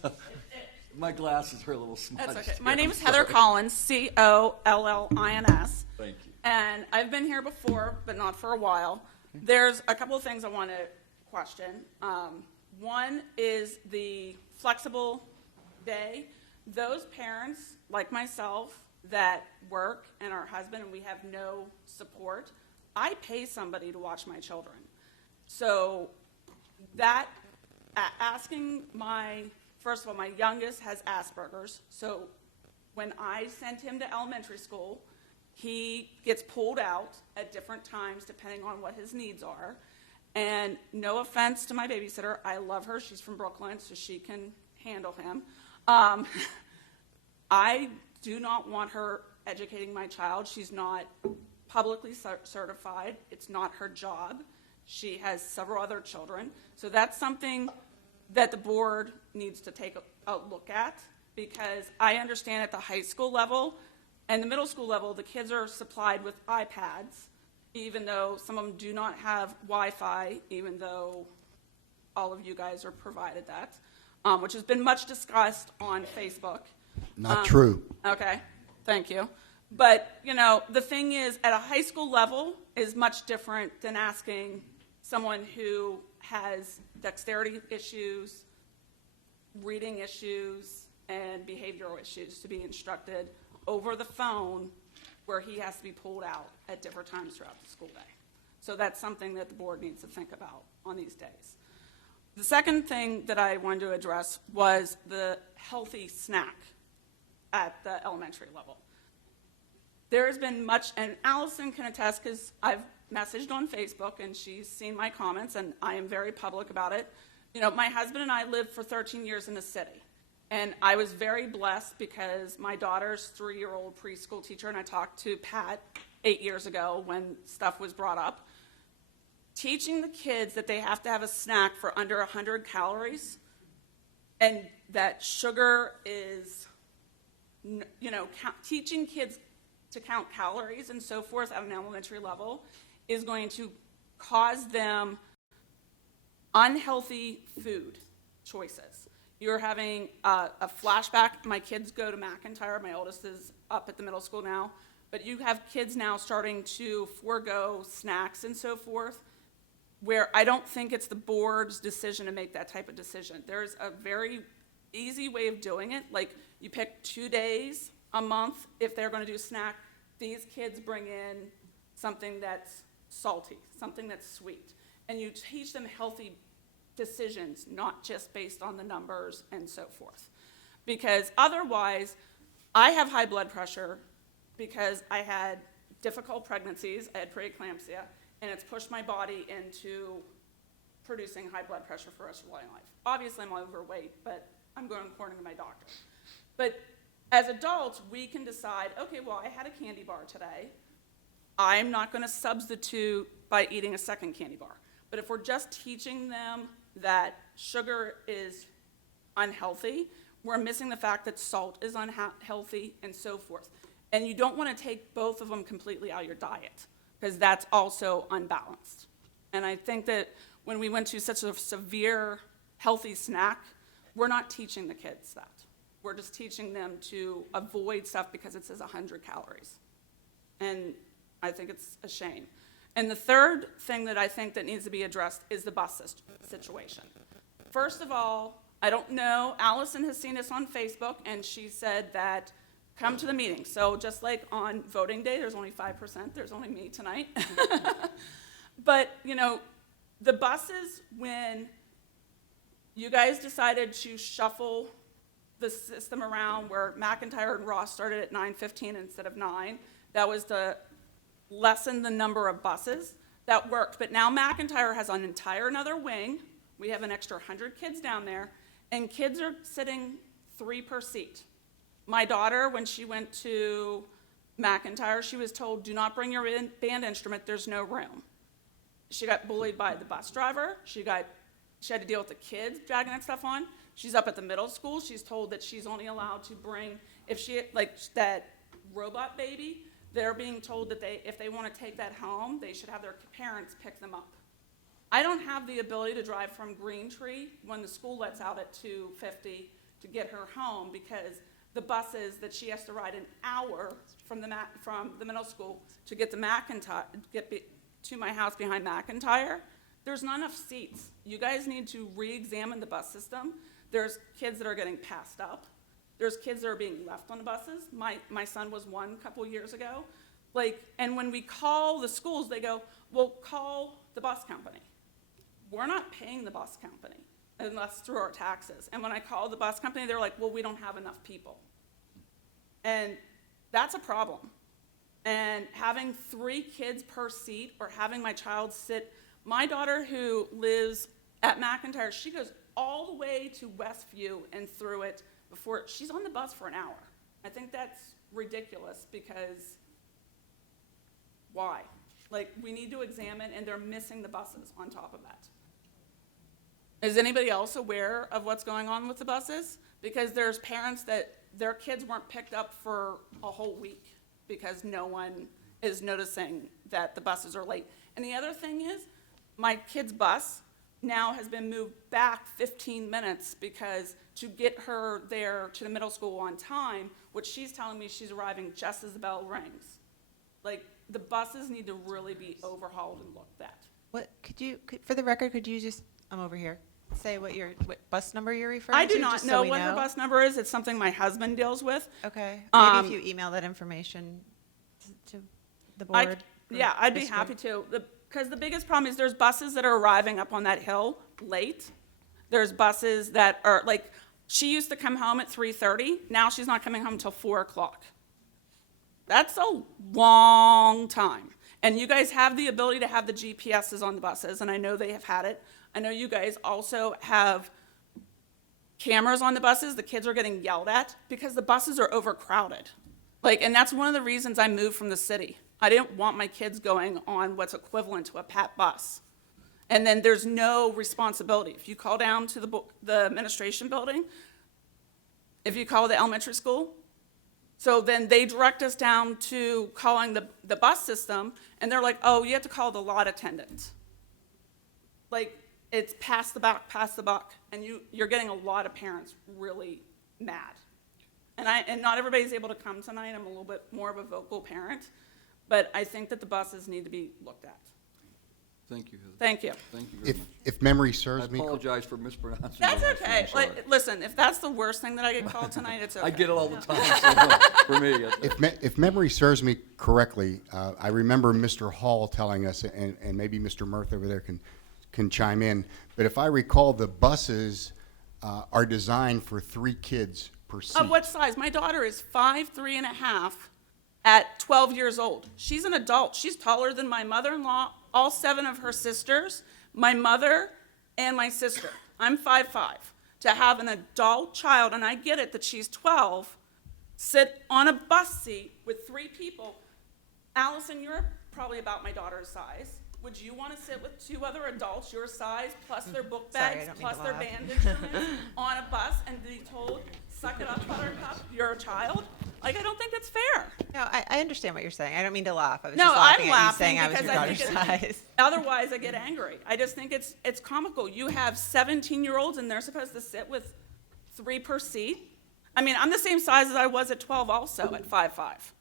My glasses are a little smudged. That's okay. here. My name I'm is Heather sorry. Collins, Collins. Thank you. And I've been here before, but not for a while. There's a couple of things I want to question. One is the flexible day. Those parents, like myself, that work and our husband and we have no support, I pay somebody to watch my children. So that, asking first of all, my youngest has Asperger's, so when I send him to elementary school, he gets pulled out at different times depending on what his needs are. And no offense to my babysitter, I love her. She's from Brooklyn, so she can handle him. I do not want her educating my child. She's not publicly certified. It's not her job. She has several other children. So that's something that the board needs to take a look at, because I understand at the high school level and the middle school level, the kids are supplied with iPads, even though some of them do not have Wi-Fi, even though all of you guys are provided that, which has been much discussed on Facebook. Not true. Okay, thank you. But, the thing is, at a high school level is much different than asking someone who has dexterity issues, reading issues, and behavioral issues to be instructed over the phone, where he has to be pulled out at different times throughout the school day. So that's something that the board needs to think about on these days. The second thing that I wanted to address was the healthy snack at the elementary level. There has been much, and Allison can attest, because I've messaged on Facebook and she's seen my comments, and I am very public about it. My husband and I lived for 13 years in the city, and I was very blessed because my daughter's 3-year-old preschool teacher, and I talked to Pat 8 years ago when stuff was brought up, teaching the kids that they have to have a snack for under 100 calories, and that sugar is, teaching kids to count calories and so forth at an elementary level is going to cause them unhealthy food choices. You're having a flashback. My kids go to McIntyre. My oldest is up at the middle school now. But you have kids now starting to forego snacks and so forth, where I don't think it's the board's decision to make that type of decision. There's a very easy way of doing it. Like, you pick 2 days a month if they're going to do snack. These kids bring in something that's salty, something that's sweet. And you teach them healthy decisions, not just based on the numbers and so forth. Because otherwise, I have high blood pressure because I had difficult pregnancies, I had preeclampsia, and it's pushed my body into producing high blood pressure for the rest of my life. Obviously, I'm overweight, but I'm going according to my doctor. But as adults, we can decide, okay, well, I had a candy bar today. I'm not going to substitute by eating a second candy bar. But if we're just teaching them that sugar is unhealthy, we're missing the fact that salt is unhealthy and so forth. And you don't want to take both of them completely out of your diet, because that's also unbalanced. And I think that when we went to such a severe healthy snack, we're not teaching the kids that. We're just teaching them to avoid stuff because it says 100 calories. And I think it's a shame. And the third thing that I think that needs to be addressed is the bus situation. First of all, I don't know, Allison has seen this on Facebook, and she said that come to the meeting. So just like on voting day, there's only 5%, there's only me tonight. But, you know, the buses, when you guys decided to shuffle the system around where McIntyre and Ross started at 9:15 instead of 9, that was to lessen the number of buses. That worked, but now McIntyre has an entire another wing. We have an extra 100 kids down there, and kids are sitting 3 per seat. My daughter, when she went to McIntyre, she was told, do not bring your band instrument, there's no room. She got bullied by the bus driver. She had to deal with the kids dragging that stuff on. She's up at the middle school. She's told that she's only allowed to bring, if she, like that robot baby, they're being told that if they want to take that home, they should have their parents pick them up. I don't have the ability to drive from Green Tree when the school lets out at 2:50 to get her home, because the buses that she has to ride an hour from the middle school to get to my house behind McIntyre, there's not enough seats. You guys need to re-examine the bus system. There's kids that are getting passed up. There's kids that are being left on the buses. My son was one a couple years ago. And when we call the schools, they go, well, call the bus company. We're not paying the bus company unless through our taxes. And when I call the bus company, they're like, well, we don't have enough people. And that's a problem. And having 3 kids per seat, or having my child sit, my daughter who lives at McIntyre, she goes all the way to Westview and through it before she's on the bus for an hour. I think that's ridiculous, because why? We need to examine, and they're missing the buses on top of that. Is anybody else aware of what's going on with the buses? Because there's parents that their kids weren't picked up for a whole week because no one is noticing that the buses are late. And the other thing is, my kid's bus now has been moved back 15 minutes because to get her there to the middle school on time, which she's telling me she's arriving just as the bell rings. The buses need to really be overhauled and looked at. For the record, could you just, I'm over here, say what bus number you're referring to? I do not know what her bus number is. It's something my husband deals with. Okay. Maybe if you email that information to the board. Yeah, I'd be happy to. Because the biggest problem is there's buses that are arriving up on that hill late. There's buses that are, she used to come home at 3:30. Now she's not coming home until 4 o'clock. That's a long time. And you guys have the ability to have the GPSs on the buses, and I know they have had it. I know you guys also have cameras on the buses. The kids are getting yelled at because the buses are overcrowded. And that's one of the reasons I moved from the city. I didn't want my kids going on what's equivalent to a PAT bus. And then there's no responsibility. If you call down to the administration building, if you call the elementary school, so then they direct us down to calling the bus system, and they're like, oh, you have to call the lot attendant. It's pass the buck, and you're getting a lot of parents really mad. And not everybody's able to come tonight. I'm a little bit more of a vocal parent, but I think that the buses need to be looked at. Thank you, Heather. Thank you. Thank you very much. If memory I serves me, apologize for mispronouncing That's your last name. okay. I'm sorry. Listen, if that's the worst thing that I get called tonight, it's okay. I get it all the time, so for me. if memory serves me correctly, I remember Mr. Hall telling us, and maybe Mr. Mirth over there can chime in, but if I recall, the buses are designed for 3 kids per seat. Of what size? My daughter is 5'3.5" at 12 years old. She's an adult. She's taller than my mother-in-law, all 7 of her sisters, my mother, and my sister. I'm 5'5". To have an adult child, and I get it that she's 12, sit on a bus seat with 3 people. Allison, you're probably about my daughter's size. Would you want to sit with 2 other adults your size, plus their book Sorry, I bags, don't mean plus to their laugh. band instruments, on a bus and be told, suck it up, buttercup, you're a child? Like, I don't think that's fair. No, I understand what you're saying. I don't mean to laugh. I was No, just laughing I'm at you laughing saying I was because your I daughter's think size. otherwise I get angry. I just think it's comical. You have 17-year-olds and they're supposed to sit with 3 per seat. I mean, I'm the same size as I was at 12 also, at 5'5".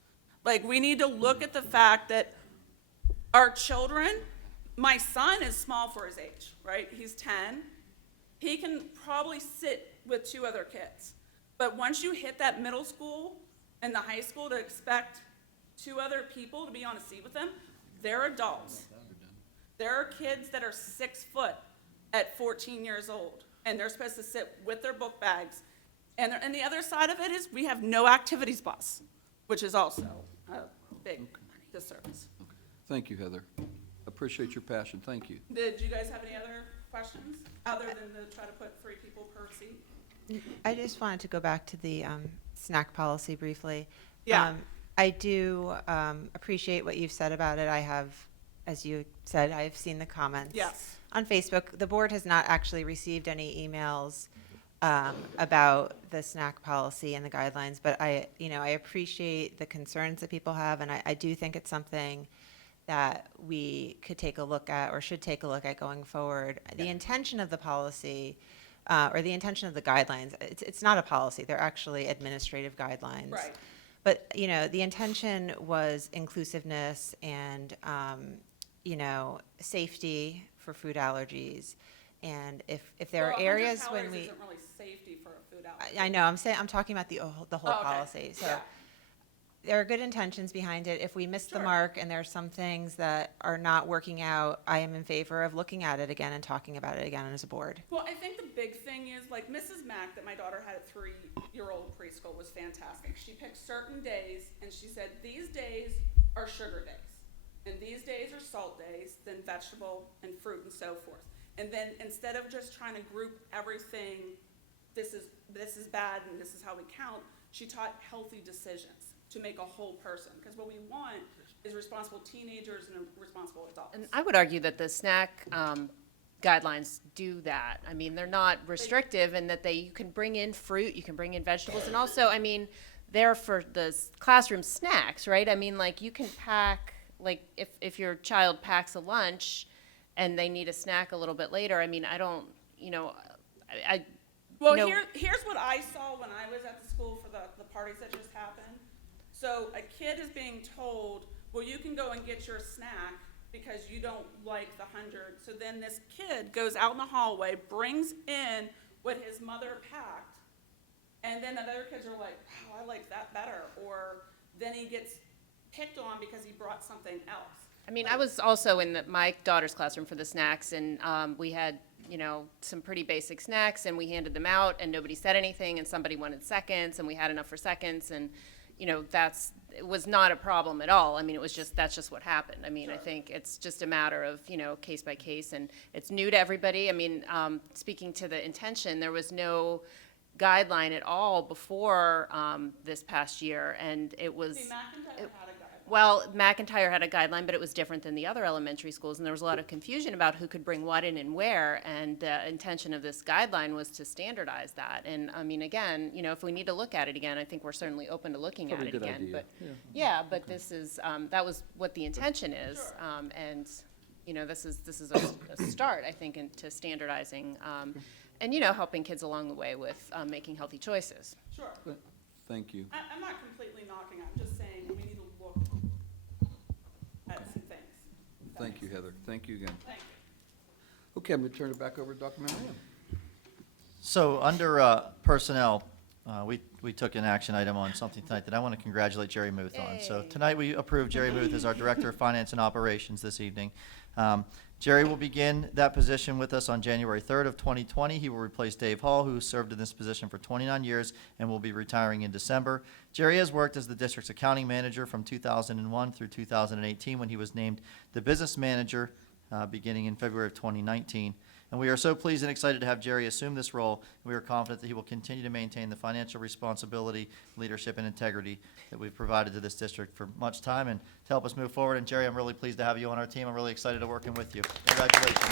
Like, we need to look at the fact that our children, my son is small for his age, right? He's 10. He can probably sit with 2 other kids. But once you hit that middle school and the high school to expect 2 other people to be on a seat with them, they're adults. There are kids that are 6 foot at 14 years old, and they're supposed to sit with their book bags. And the other side of it is we have no activities bus, which is also a big disservice. Thank you, Heather. Appreciate your passion. Thank you. Did you guys have any other questions, other than to try to put 3 people per seat? I just wanted to go back to the snack policy briefly. Yeah. I do appreciate what you've said about it. I have, as you said, I've seen the comments Yes. on Facebook. The board has not actually received any emails about the snack policy and the guidelines, but I appreciate the concerns that people have, and I do think it's something that we could take a look at or should take a look at going forward. The intention of the policy or the intention of the guidelines, it's not a policy, they're actually administrative guidelines. Right. But, the intention was inclusiveness and, safety for food allergies. And if there are areas when 100 we, calories isn't really safety for a food allergy. I know, I'm talking about the whole Oh, okay. policy. So Yeah. there are good intentions behind it. If we miss the Sure. mark and there are some things that are not working out, I am in favor of looking at it again and talking about it again as a board. Well, I think the big thing is, like, Mrs. Mack that my daughter had at 3-year-old preschool was fantastic. She picked certain days, and she said, these days are sugar days, and these days are salt days, then vegetable and fruit and so forth. And then instead of just trying to group everything, this is bad and this is how we count, she taught healthy decisions to make a whole person. Because what we want is responsible teenagers and responsible adults. And I would argue that the snack guidelines do that. I mean, they're not restrictive in that you can bring in fruit, you can bring in vegetables, and also, I mean, they're for the classroom snacks, right? I mean, like, you can pack, like, if your child packs a lunch and they need a snack a little bit later, I mean, I don't, Well, here's what I saw when I was at the school for the parties that just happened. So a kid is being told, well, you can go and get your snack because you don't like the 100. So then this kid goes out in the hallway, brings in what his mother packed, and then the other kids are like, wow, I like that better. Or then he gets picked on because he brought something else. I mean, I was also in my daughter's classroom for the snacks, and we had, some pretty basic snacks, and we handed them out, and nobody said anything, and somebody wanted seconds, and we had enough for seconds, and, it was not a problem at all. I mean, that's just what happened. I mean, sure. I think it's just a matter of, case by case, and it's new to everybody. I mean, speaking to the intention, there was no guideline at all before this past year, and it was... See, McIntyre had a guideline. Well, McIntyre had a guideline, but it was different than the other elementary schools, and there was a lot of confusion about who could bring what in and where, and the intention of this guideline was to standardize that. And, I mean, again, if we need to look at it again, I think we're certainly open to looking at it again. Idea. But yeah, but this is, that was what the intention is, Sure. and, this is a start, I think, into standardizing, and, helping kids along the way with making healthy choices. Sure. Thank you. I'm not completely knocking. I'm just saying we need to look at some things. Thank you, Heather. Thank you again. Okay, I'm going to turn it back over to Dr. Mariam. So under personnel, we took an action item on something tonight that I want to congratulate Jerry Muth on. So tonight we approved Jerry Muth as our Director of Finance and Operations this evening. Jerry will begin that position with us on January 3rd of 2020. He will replace Dave Hall, who served in this position for 29 years and will be retiring in December. Jerry has worked as the district's accounting manager from 2001 through 2018 when he was named the business manager beginning in February of 2019. And we are so pleased and excited to have Jerry assume this role. We are confident that he will continue to maintain the financial responsibility, leadership, and integrity that we've provided to this district for much time and to help us move forward. And Jerry, I'm really pleased to have you on our team. I'm really excited to working with you. Congratulations.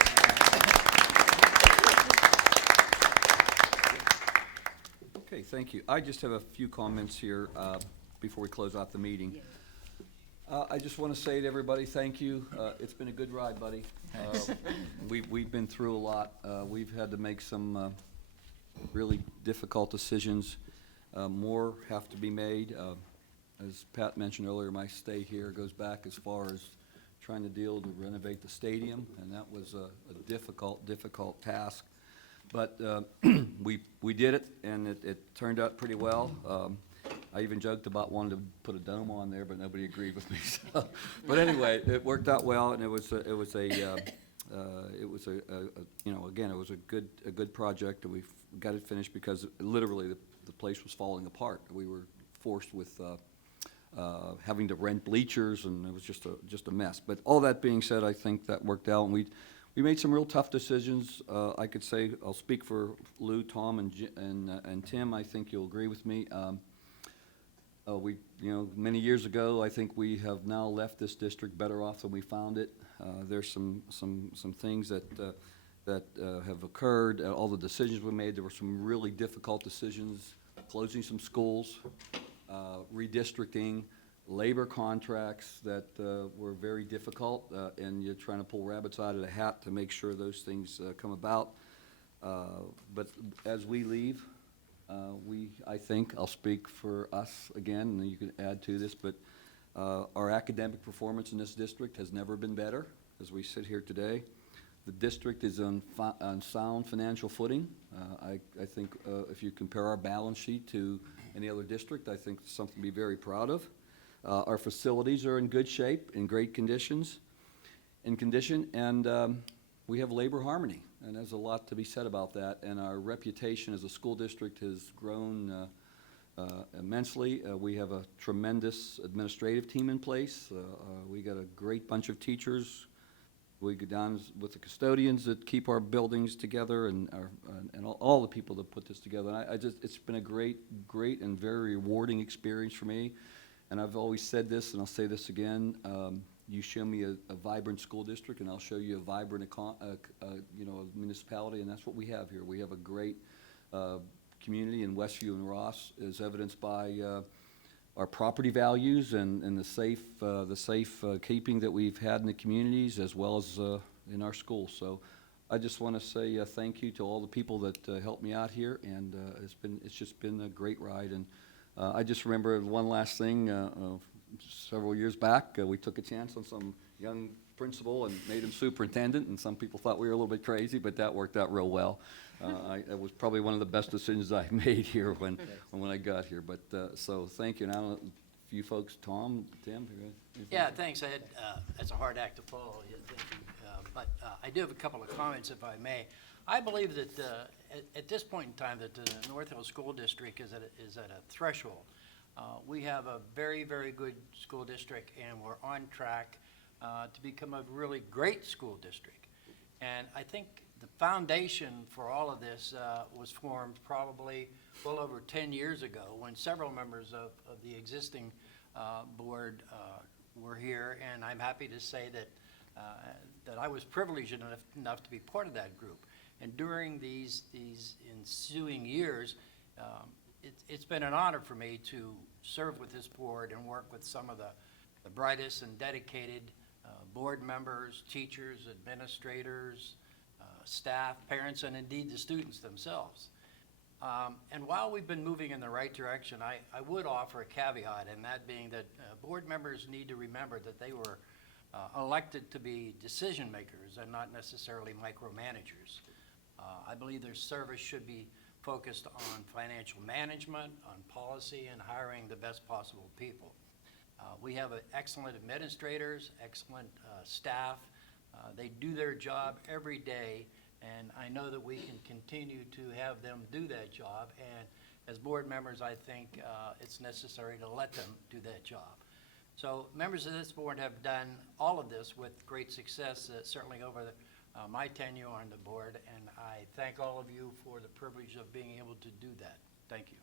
Okay, thank you. I just have a few comments here before we close out the meeting. I just want to say to everybody, thank you. It's been a good ride, buddy. We've been through a lot. We've had to make some really difficult decisions. More have to be made. As Pat mentioned earlier, my stay here goes back as far as trying to deal to renovate the stadium, and that was a difficult task. But we did it, and it turned out pretty well. I even joked about wanting to put a dome on there, but nobody agreed with me. So. But anyway, it worked out well, and it was a good project, and we got it finished because literally the place was falling apart. We were forced with having to rent bleachers, and it was just a mess. But all that being said, I think that worked out, and we made some real tough decisions. I could say I'll speak for Lou, Tom, and Tim. I think you'll agree with me. Many years ago, I think we have now left this district better off than we found it. There's some things that have occurred. All the decisions we made, there were some really difficult decisions, closing some schools, redistricting, labor contracts that were very difficult, and you're trying to pull rabbits out of the hat to make sure those things come about. But as we leave, I think, I'll speak for us again, and you can add to this, but our academic performance in this district has never been better as we sit here today. The district is on sound financial footing. I think if you compare our balance sheet to any other district, I think it's something to be very proud of. Our facilities are in good shape, in great condition, and we have labor harmony. And there's a lot to be said about that. And our reputation as a school district has grown immensely. We have a tremendous administrative team in place. We got a great bunch of teachers. We go down with the custodians that keep our buildings together, and all the people that put this together. And it's been a great and very rewarding experience for me. And I've always said this, and I'll say this again. You show me a vibrant school district, and I'll show you a vibrant municipality, and that's what we have here. We have a great community in Westview and Ross, as evidenced by our property values and the safe keeping that we've had in the communities, as well as in our schools. So I just want to say thank you to all the people that helped me out here, and it's just been a great ride. And I just remember one last thing. Several years back, we took a chance on some young principal and made him superintendent, and some people thought we were a little bit crazy, but that worked out real well. It was probably one of the best decisions I made here when I got here. But so thank you. And I don't know if you folks, Tom, Tim. Yeah, thanks, Ed. That's a hard act to follow. Yeah, thank you. But I do have a couple of comments, if I may. I believe that at this point in time, that the North Hill School District is at a threshold. We have a very, very good school district, and we're on track to become a really great school district. And I think the foundation for all of this was formed probably well over 10 years ago when several members of the existing board were here, and I'm happy to say that I was privileged enough to be part of that group. And during these ensuing years, it's been an honor for me to serve with this board and work with some of the brightest and dedicated board members, teachers, administrators, staff, parents, and indeed the students themselves. And while we've been moving in the right direction, I would offer a caveat, and that being that board members need to remember that they were elected to be decision makers and not necessarily micromanagers. I believe their service should be focused on financial management, on policy, and hiring the best possible people. We have excellent administrators, excellent staff. They do their job every day, and I know that we can continue to have them do that job. And as board members, I think it's necessary to let them do that job. So members of this board have done all of this with great success, certainly over my tenure on the board, and I thank all of you for the privilege of being able to do that. Thank you.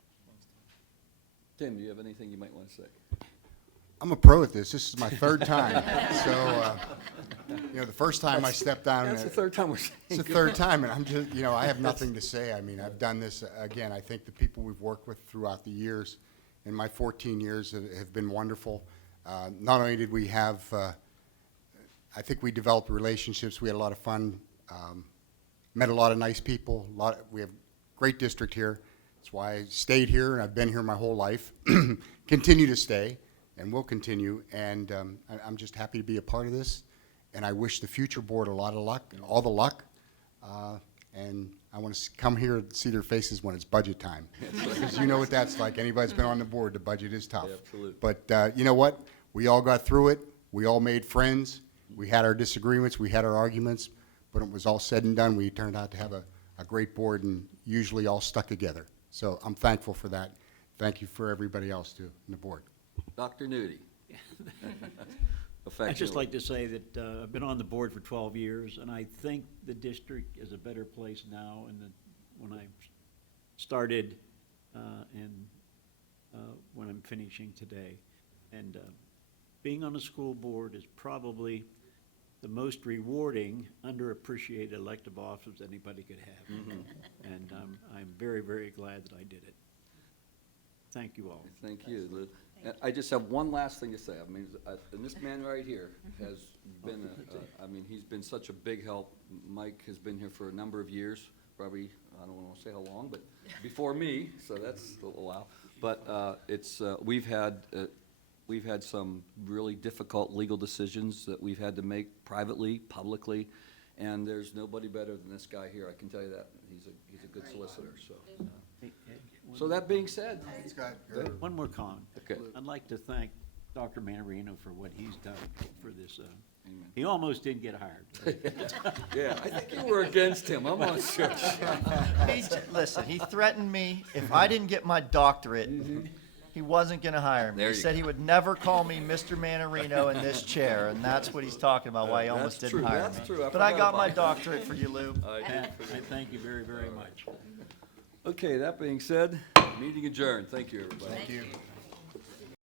Tim, do you have anything you might want to say? I'm a pro at this. This is my third time. So, the first time I stepped down. That's the third time we're saying. It's the third time, and I'm just, I have nothing to say. I mean, I've done this, again, I think the people we've worked with throughout the years, in my 14 years, have been wonderful. Not only did we have, I think we developed relationships. We had a lot of fun, met a lot of nice people. We have a great district here. That's why I stayed here, and I've been here my whole life. Continue to stay, and will continue. And I'm just happy to be a part of this. And I wish the future board a lot of luck, all the luck. And I want to come here and see their faces when it's budget time. Because you know what that's like. Anybody's been on the board, the budget is tough. Yeah, absolutely. But you know what? We all got through it. We all made friends. We had our disagreements. We had our arguments. But it was all said and done. We turned out to have a great board and usually all stuck together. So I'm thankful for that. Thank you for everybody else, too, in the board. Dr. Nudie. I'd just like to say that I've been on the board for 12 years, and I think the district is a better place now than when I started and when I'm finishing today. And being on the school board is probably the most rewarding, underappreciated elective office anybody could have. Mm-hmm. And I'm very, very glad that I did it. Thank you all. Thank you, Lou. I just have one last thing to say. I mean, and this man right here has been, he's been such a big help. Mike has been here for a number of years, probably, I don't want to say how long, but before me, so that's a while. But we've had some really difficult legal decisions that we've had to make privately, publicly, and there's nobody better than this guy here. I can tell you that. He's a good solicitor. So that being said, one more comment. Okay. I'd like to thank Dr. Manarino for what he's done for this. He almost didn't get hired. Yeah, I think you were against him. I'm not sure. Listen, he threatened me if I didn't get my doctorate, he wasn't going to hire me. There He you said go. he would never call me Mr. Manarino in this chair, and that's what he's talking about, why he almost That's didn't true. hire That's me. true. I But I forgot got about my that. doctorate for you, Lou. I I thank you very, very much. Okay, that being said, meeting adjourned. Thank you, everybody. Thank you.